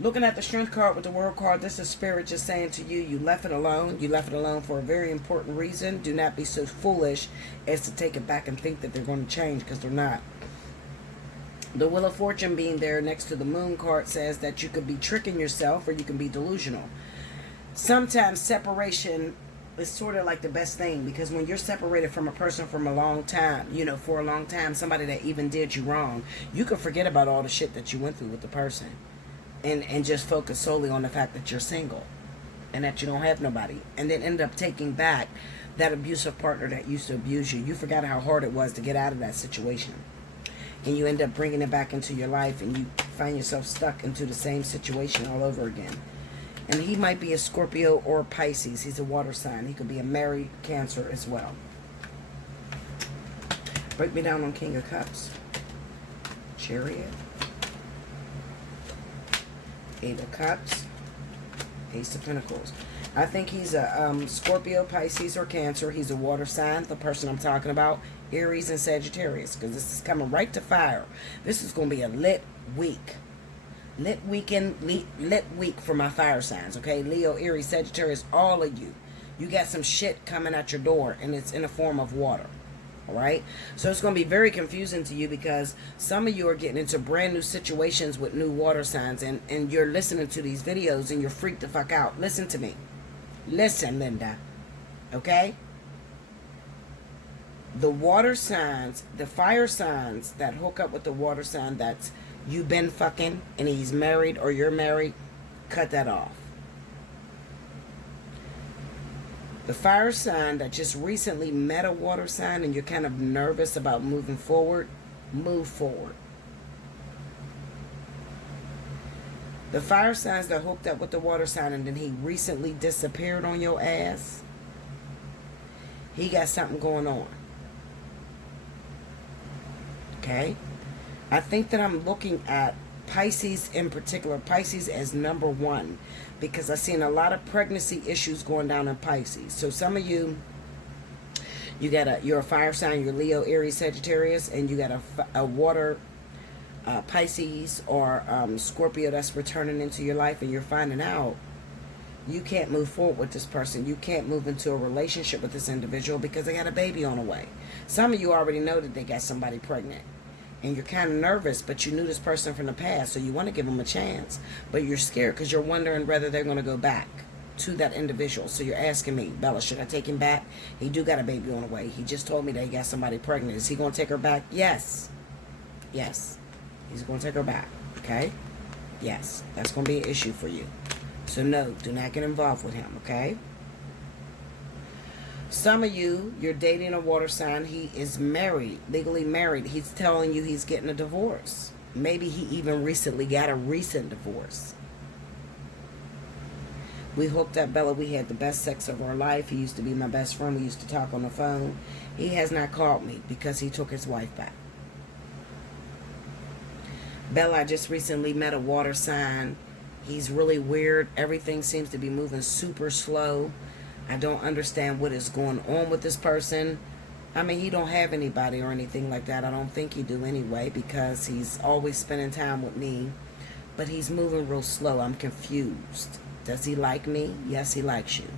Looking at the Strength card with the World card, this is Spirit just saying to you, you left it alone. You left it alone for a very important reason. Do not be so foolish as to take it back and think that they're going to change, because they're not. The Wheel of Fortune being there next to the Moon card says that you could be tricking yourself or you can be delusional. Sometimes separation is sort of like the best thing, because when you're separated from a person from a long time, you know, for a long time, somebody that even did you wrong, you can forget about all the shit that you went through with the person and just focus solely on the fact that you're single and that you don't have nobody, and then end up taking back that abusive partner that used to abuse you. You forgot how hard it was to get out of that situation, and you end up bringing it back into your life, and you find yourself stuck into the same situation all over again. And he might be a Scorpio or Pisces. He's a water sign. He could be a married Cancer as well. Break me down on King of Cups. Chariot. Eight of Cups. Ace of Pentacles. I think he's a Scorpio, Pisces, or Cancer. He's a water sign. The person I'm talking about, Aries and Sagittarius. Because this is coming right to fire. This is going to be a lit week. Lit week for my fire signs, okay? Leo, Aries, Sagittarius, all of you. You got some shit coming at your door, and it's in the form of water, all right? So it's going to be very confusing to you, because some of you are getting into brand new situations with new water signs, and you're listening to these videos, and you're freaked the fuck out. Listen to me. Listen, Linda, okay? The water signs, the fire signs that hook up with the water sign that's you've been fucking and he's married or you're married, cut that off. The fire sign that just recently met a water sign and you're kind of nervous about moving forward, move forward. The fire signs that hooked up with the water sign and then he recently disappeared on your ass, he got something going on. Okay? I think that I'm looking at Pisces in particular, Pisces as number one, because I've seen a lot of pregnancy issues going down in Pisces. So some of you, you're a fire sign, you're Leo, Aries, Sagittarius, and you got a water Pisces or Scorpio that's returning into your life, and you're finding out you can't move forward with this person. You can't move into a relationship with this individual because they got a baby on the way. Some of you already know that they got somebody pregnant, and you're kind of nervous, but you knew this person from the past, so you want to give them a chance, but you're scared because you're wondering whether they're going to go back to that individual. So you're asking me, Bella, should I take him back? He do got a baby on the way. He just told me that he got somebody pregnant. Is he going to take her back? Yes. Yes. He's going to take her back. Okay? Yes. That's going to be an issue for you. So no, do not get involved with him. Okay? Some of you, you're dating a water sign. He is married, legally married. He's telling you he's getting a divorce. Maybe he even recently got a recent divorce. We hooked up, Bella. We had the best sex of our life. He used to be my best friend. We used to talk on the phone. He has not called me because he took his wife back. Bella, I just recently met a water sign. He's really weird. Everything seems to be moving super slow. I don't understand what is going on with this person. I mean, he don't have anybody or anything like that. I don't think he do anyway, because he's always spending time with me. But he's moving real slow. I'm confused. Does he like me? Yes, he likes you.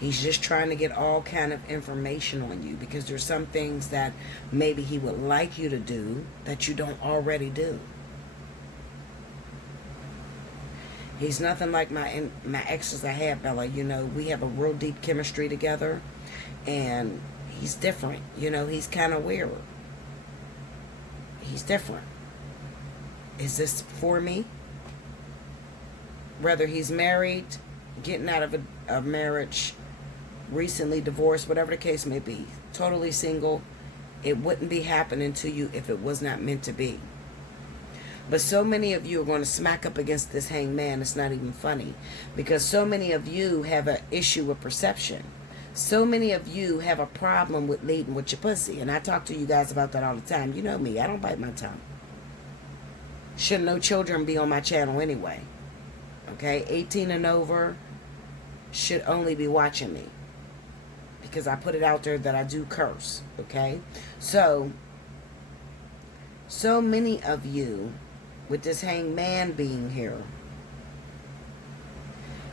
He's just trying to get all kind of information on you, because there's some things that maybe he would like you to do that you don't already do. He's nothing like my exes I had, Bella. You know, we have a real deep chemistry together, and he's different. You know, he's kind of weird. He's different. Is this for me? Whether he's married, getting out of a marriage, recently divorced, whatever the case may be, totally single, it wouldn't be happening to you if it was not meant to be. But so many of you are going to smack up against this hangman. It's not even funny, because so many of you have an issue with perception. So many of you have a problem with leading with your pussy. And I talk to you guys about that all the time. You know me. I don't bite my tongue. Should no children be on my channel anyway. Okay? 18 and over should only be watching me, because I put it out there that I do curse. Okay? So many of you, with this hangman being here,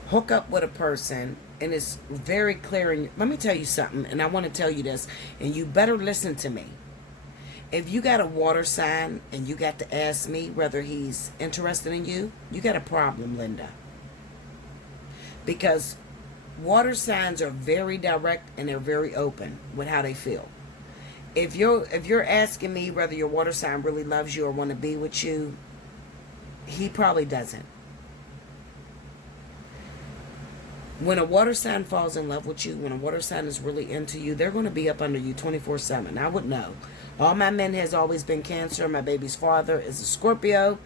hook up with a person, and it's very clear. Let me tell you something, and I want to tell you this, and you better listen to me. If you got a water sign and you got to ask me whether he's interested in you, you got a problem, Linda. Because water signs are very direct and they're very open with how they feel. If you're asking me whether your water sign really loves you or want to be with you, he probably doesn't. When a water sign falls in love with you, when a water sign is really into you, they're going to be up under you 24/7. I would know. All my men has always been Cancer. My baby's father is a Scorpio.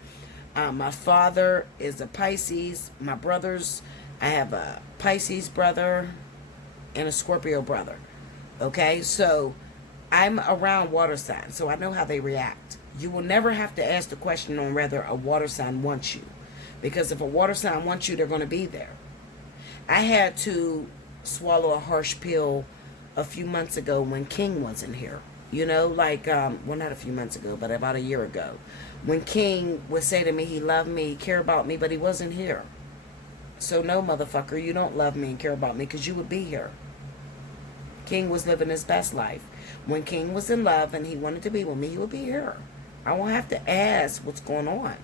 My father is a Pisces. My brothers, I have a Pisces brother and a Scorpio brother. Okay, so I'm around water signs, so I know how they react. You will never have to ask the question on whether a water sign wants you, because if a water sign wants you, they're going to be there. I had to swallow a harsh pill a few months ago when King wasn't here. You know, like, well, not a few months ago, but about a year ago. When King would say to me he loved me, cared about me, but he wasn't here. So no, motherfucker, you don't love me and care about me, because you would be here. King was living his best life. When King was in love and he wanted to be with me, he would be here. I won't have to ask what's going on.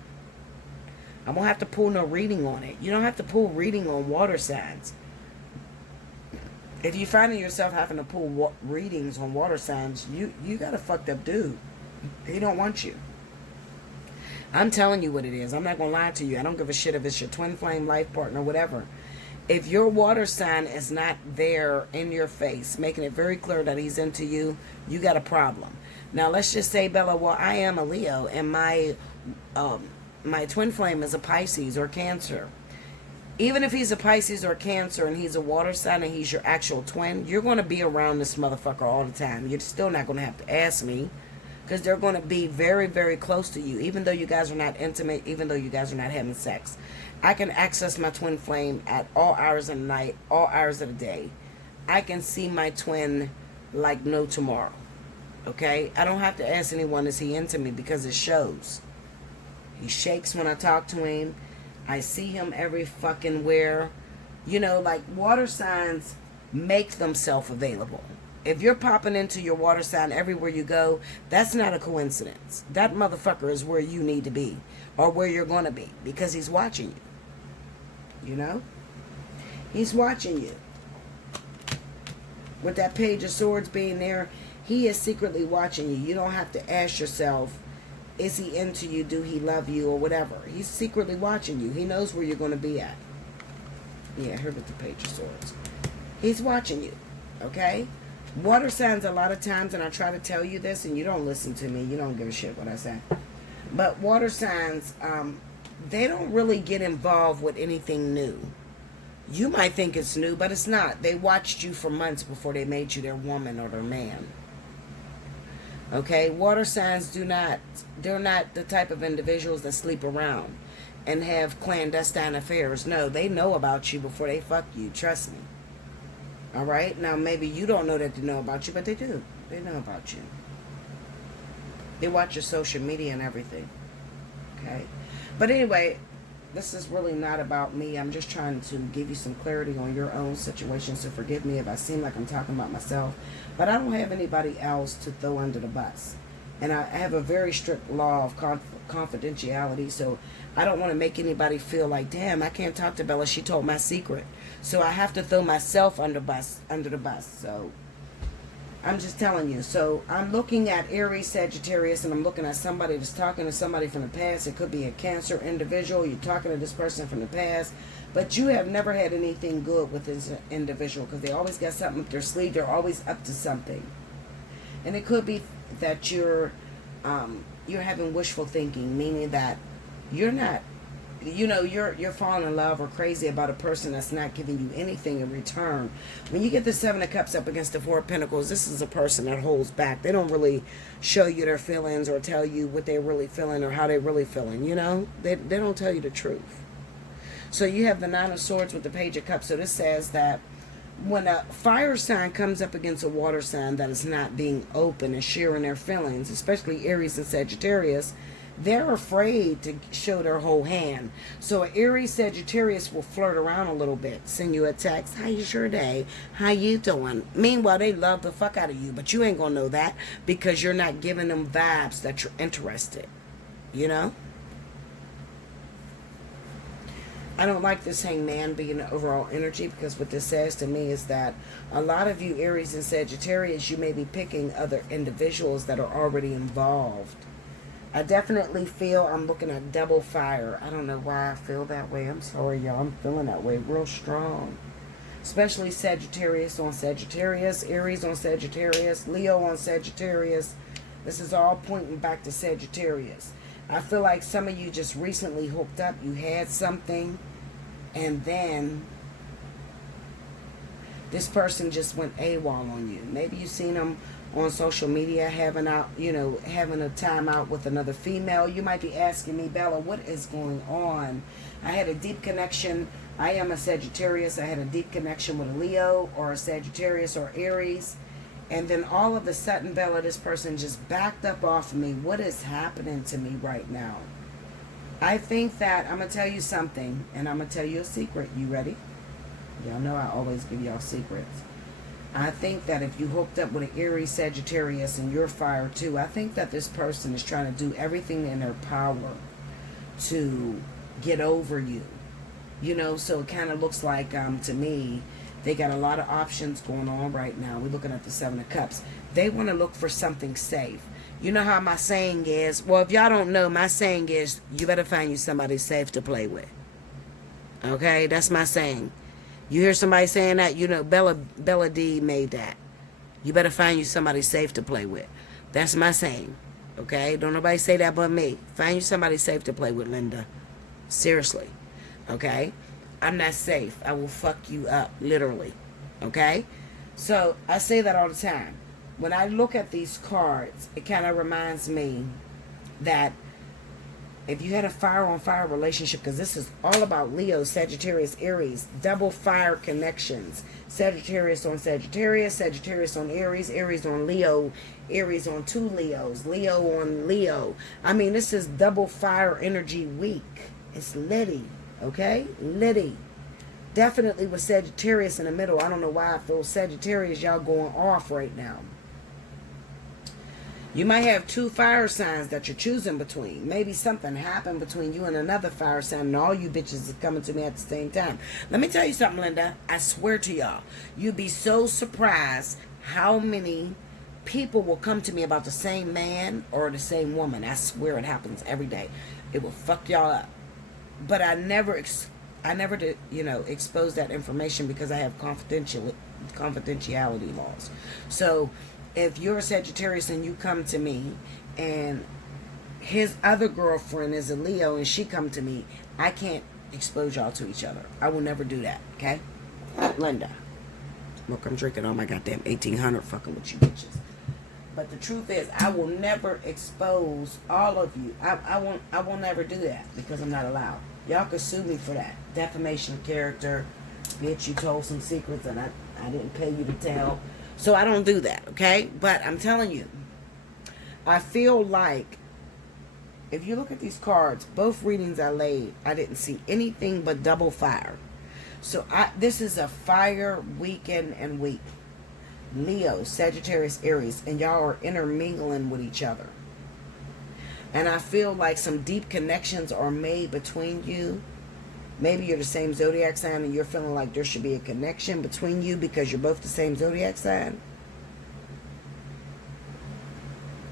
I won't have to pull no reading on it. You don't have to pull reading on water signs. If you're finding yourself having to pull readings on water signs, you got a fucked up dude. He don't want you. I'm telling you what it is. I'm not going to lie to you. I don't give a shit if it's your twin flame, life partner, whatever. If your water sign is not there in your face, making it very clear that he's into you, you got a problem. Now, let's just say, Bella, well, I am a Leo, and my twin flame is a Pisces or Cancer. Even if he's a Pisces or Cancer and he's a water sign and he's your actual twin, you're going to be around this motherfucker all the time. You're still not going to have to ask me because they're going to be very, very close to you, even though you guys are not intimate, even though you guys are not having sex. I can access my twin flame at all hours of the night, all hours of the day. I can see my twin like no tomorrow. Okay? I don't have to ask anyone, is he into me? Because it shows. He shakes when I talk to him. I see him every fucking where. You know, like water signs make themselves available. If you're popping into your water sign everywhere you go, that's not a coincidence. That motherfucker is where you need to be, or where you're going to be, because he's watching you. You know? He's watching you. With that Page of Swords being there, he is secretly watching you. You don't have to ask yourself, is he into you? Do he love you? Or whatever. He's secretly watching you. He knows where you're going to be at. Yeah, here with the Page of Swords. He's watching you. Okay? Water signs, a lot of times, and I try to tell you this, and you don't listen to me. You don't give a shit what I say. But water signs, they don't really get involved with anything new. You might think it's new, but it's not. They watched you for months before they made you their woman or their man. Okay? Water signs they're not the type of individuals that sleep around and have clandestine affairs. No, they know about you before they fuck you. Trust me. Alright? Now, maybe you don't know that they know about you, but they do. They know about you. They watch your social media and everything. Okay? But anyway, this is really not about me. I'm just trying to give you some clarity on your own situation, so forgive me if I seem like I'm talking about myself. But I don't have anybody else to throw under the bus. And I have a very strict law of confidentiality, so I don't want to make anybody feel like, damn, I can't talk to Bella. She told my secret. So I have to throw myself under the bus. So I'm just telling you. So I'm looking at Aries, Sagittarius, and I'm looking at somebody that's talking to somebody from the past. It could be a Cancer individual. You're talking to this person from the past. But you have never had anything good with this individual, because they always got something up their sleeve. They're always up to something. And it could be that you're having wishful thinking, meaning that you're not, you're falling in love or crazy about a person that's not giving you anything in return. When you get the Seven of Cups up against the Four of Pentacles, this is a person that holds back. They don't really show you their feelings or tell you what they're really feeling or how they're really feeling, They don't tell you the truth. So you have the Nine of Swords with the Page of Cups. So this says that when a fire sign comes up against a water sign that is not being open and sharing their feelings, especially Aries and Sagittarius, they're afraid to show their whole hand. So an Aries Sagittarius will flirt around a little bit, send you a text, how's your day? How you doing? Meanwhile, they love the fuck out of you, but you ain't gonna know that because you're not giving them vibes that you're interested. I don't like this Hangman being the overall energy, because what this says to me is that a lot of you Aries and Sagittarius, you may be picking other individuals that are already involved. I definitely feel I'm looking at double fire. I don't know why I feel that way. I'm sorry, y'all. I'm feeling that way real strong. Especially Sagittarius on Sagittarius, Aries on Sagittarius, Leo on Sagittarius. This is all pointing back to Sagittarius. I feel like some of you just recently hooked up. You had something, and then this person just went AWOL on you. Maybe you've seen them on social media having a time out with another female. You might be asking me, Bella, what is going on? I had a deep connection. I am a Sagittarius. I had a deep connection with a Leo or a Sagittarius or Aries. And then all of a sudden, Bella, this person just backed up off of me. What is happening to me right now? I think that I'm going to tell you something, and I'm going to tell you a secret. You ready? Y'all know I always give y'all secrets. I think that if you hooked up with an Aries Sagittarius and you're fire too, I think that this person is trying to do everything in their power to get over you. So it kind of looks like, to me, they got a lot of options going on right now. We're looking at the Seven of Cups. They want to look for something safe. You know how my saying is? Well, if y'all don't know, my saying is, you better find you somebody safe to play with. Okay? That's my saying. You hear somebody saying that, Bella D made that. You better find you somebody safe to play with. That's my saying. Okay? Don't nobody say that but me. Find you somebody safe to play with, Linda. Seriously. Okay? I'm not safe. I will fuck you up, literally. Okay? So, I say that all the time. when I look at these cards, it kind of reminds me that if you had a fire on fire relationship, because this is all about Leo, Sagittarius, Aries, double fire connections. Sagittarius on Sagittarius, Sagittarius on Aries, Aries on Leo, Aries on two Leos, Leo on Leo. I mean, this is double fire energy week. It's litty, okay? Litty. Definitely with Sagittarius in the middle. I don't know why I feel Sagittarius, y'all going off right now. You might have two fire signs that you're choosing between. Maybe something happened between you and another fire sign, and all you bitches is coming to me at the same time. Let me tell you something, Linda. I swear to y'all, you'd be so surprised how many people will come to me about the same man or the same woman. I swear it happens every day. It will fuck y'all up. But I never did, expose that information because I have confidentiality laws. So if you're a Sagittarius and you come to me and his other girlfriend is a Leo and she come to me, I can't expose y'all to each other. I will never do that, okay? Linda. Look, I'm drinking all my goddamn 1800 fucking with you bitches. But the truth is, I will never expose all of you. I will never do that because I'm not allowed. Y'all could sue me for that. Defamation of character. Bitch, you told some secrets and I didn't pay you to tell. So I don't do that, okay? But I'm telling you, I feel like if you look at these cards, both readings I laid, I didn't see anything but double fire. So this is a fire weekend and week. Leo, Sagittarius, Aries, and y'all are intermingling with each other. And I feel like some deep connections are made between you. Maybe you're the same zodiac sign and you're feeling like there should be a connection between you because you're both the same zodiac sign.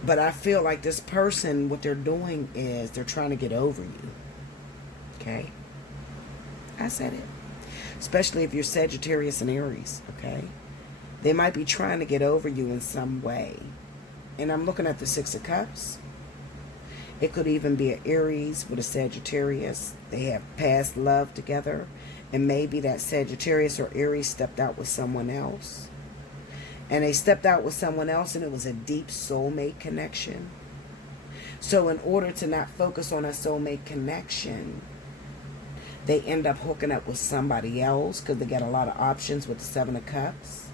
But I feel like this person, what they're doing is they're trying to get over you. Okay? I said it. Especially if you're Sagittarius and Aries. Okay? They might be trying to get over you in some way. And I'm looking at the Six of Cups. It could even be an Aries with a Sagittarius. They have past love together. And maybe that Sagittarius or Aries stepped out with someone else. And they stepped out with someone else and it was a deep soulmate connection. So in order to not focus on a soulmate connection, they end up hooking up with somebody else because they got a lot of options with the Seven of Cups.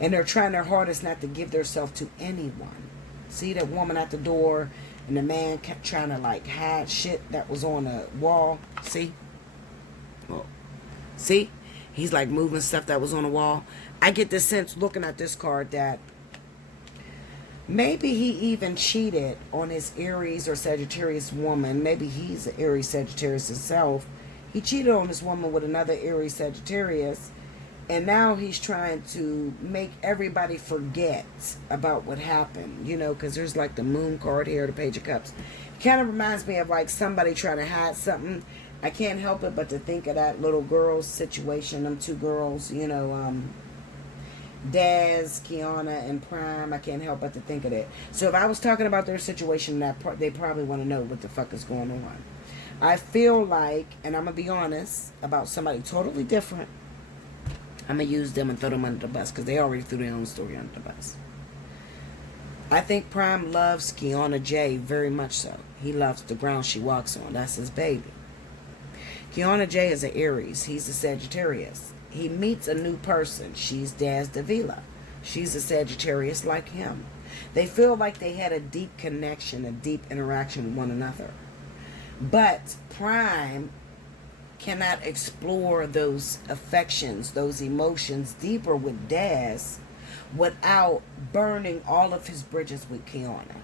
And they're trying their hardest not to give themselves to anyone. See that woman at the door and the man kept trying to like hide shit that was on the wall. See? Well, see? He's like moving stuff that was on the wall. I get the sense looking at this card that maybe he even cheated on his Aries or Sagittarius woman. Maybe he's an Aries Sagittarius himself. He cheated on this woman with another Aries Sagittarius. And now he's trying to make everybody forget about what happened. You know, because there's like the Moon card here, the Page of Cups. It kind of reminds me of like somebody trying to hide something. I can't help it but to think of that little girl's situation. Them two girls, you know, Daz, Kiana, and Prime. I can't help but to think of that. So if I was talking about their situation, they probably want to know what the fuck is going on. I feel like, and I'm going to be honest, about somebody totally different. I'm going to use them and throw them under the bus because they already threw their own story under the bus. I think Prime loves Kiana J very much so. He loves the ground she walks on. That's his baby. Kiana J is an Aries. He's a Sagittarius. He meets a new person. She's Daz Davila. She's a Sagittarius like him. They feel like they had a deep connection, a deep interaction with one another. But Prime cannot explore those affections, those emotions deeper with Daz without burning all of his bridges with Kiana.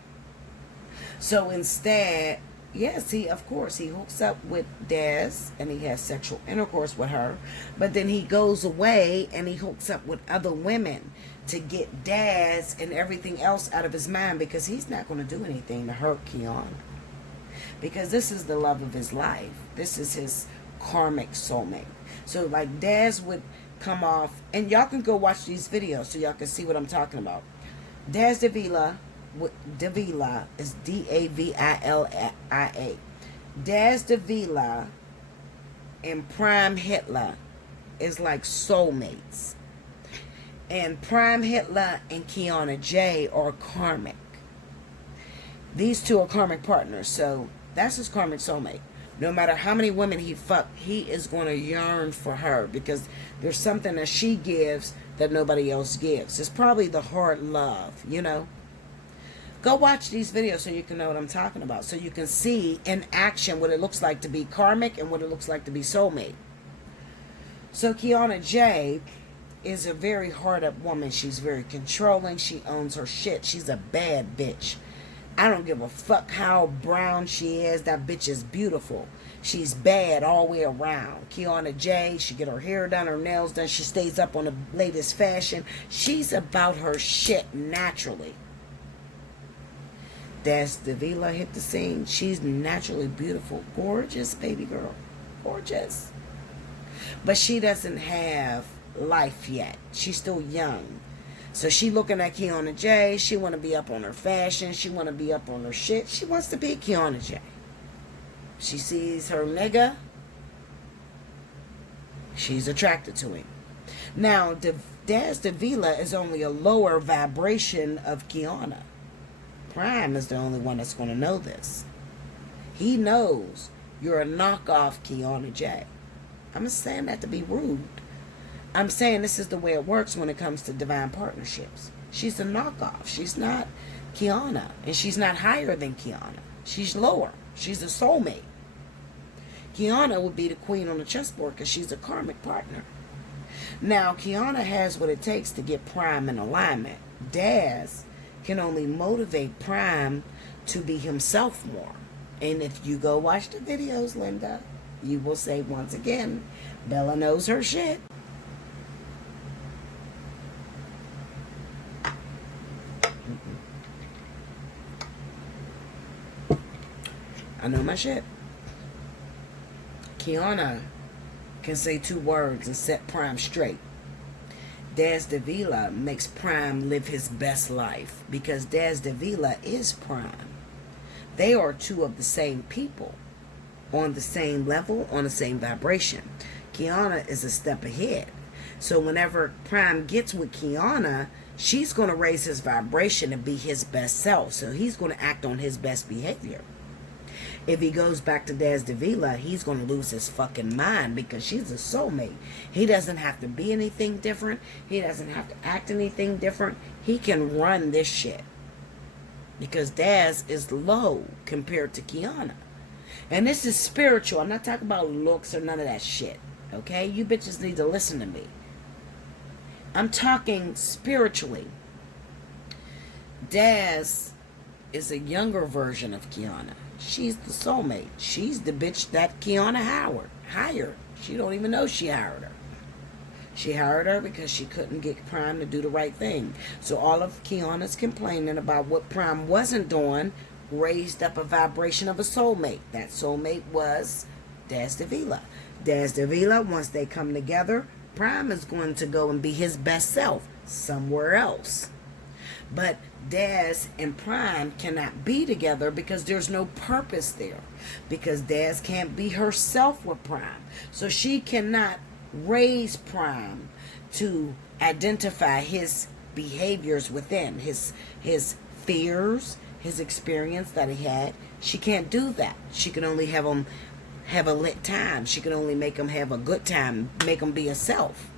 So instead, yes, of course, he hooks up with Daz and he has sexual intercourse with her, but then he goes away and he hooks up with other women to get Daz and everything else out of his mind because he's not going to do anything to hurt Kiana. Because this is the love of his life. This is his karmic soulmate. So like Daz would come off, and y'all can go watch these videos so y'all can see what I'm talking about. Daz Davila is Davila. Daz Davila and Prime Hitler is like soulmates. And Prime Hitler and Kiana J are karmic. These two are karmic partners, so that's his karmic soulmate. No matter how many women he fucked, he is going to yearn for her because there's something that she gives that nobody else gives. It's probably the hard love, you know. Go watch these videos so you can know what I'm talking about. So you can see in action what it looks like to be karmic and what it looks like to be soulmate. So Kiana J is a very hard-up woman. She's very controlling. She owns her shit. She's a bad bitch. I don't give a fuck how brown she is. That bitch is beautiful. She's bad all the way around. Kiana J, she get her hair done, her nails done. She stays up on the latest fashion. She's about her shit naturally. That's Davila hit the scene. She's naturally beautiful. Gorgeous baby girl. Gorgeous. But she doesn't have life yet. She's still young. So she looking at Kiana J. She want to be up on her fashion. She want to be up on her shit. She wants to be Kiana J. She sees her nigga. She's attracted to him. Now, Daz Davila is only a lower vibration of Kiana. Prime is the only one that's going to know this. He knows you're a knockoff Kiana J. I'm not saying that to be rude. I'm saying this is the way it works when it comes to divine partnerships. She's a knockoff. She's not Kiana. And she's not higher than Kiana. She's lower. She's a soulmate. Kiana would be the queen on the chessboard because she's a karmic partner. Now, Kiana has what it takes to get Prime in alignment. Daz can only motivate Prime to be himself more. And if you go watch the videos, Linda, you will say once again, Bella knows her shit. I know my shit. Kiana can say 2 words and set Prime straight. Daz Davila makes Prime live his best life because Daz Davila is Prime. They are 2 of the same people on the same level, on the same vibration. Kiana is a step ahead. So whenever Prime gets with Kiana, she's going to raise his vibration and be his best self. So he's going to act on his best behavior. If he goes back to Daz Davila, he's going to lose his fucking mind because she's a soulmate. He doesn't have to be anything different. He doesn't have to act anything different. He can run this shit. Because Daz is low compared to Kiana. And this is spiritual. I'm not talking about looks or none of that shit. Okay? You bitches need to listen to me. I'm talking spiritually. Daz is a younger version of Kiana. She's the soulmate. She's the bitch that Kiana hired. She don't even know she hired her. She hired her because she couldn't get Prime to do the right thing. So all of Kiana's complaining about what Prime wasn't doing raised up a vibration of a soulmate. That soulmate was Daz Davila. Daz Davila, once they come together, Prime is going to go and be his best self somewhere else. But Daz and Prime cannot be together because there's no purpose there. Because Daz can't be herself with Prime. So she cannot raise Prime to identify his behaviors within, his fears, his experience that he had. She can't do that. She can only have him have a lit time. She can only make him have a good time, make him be herself.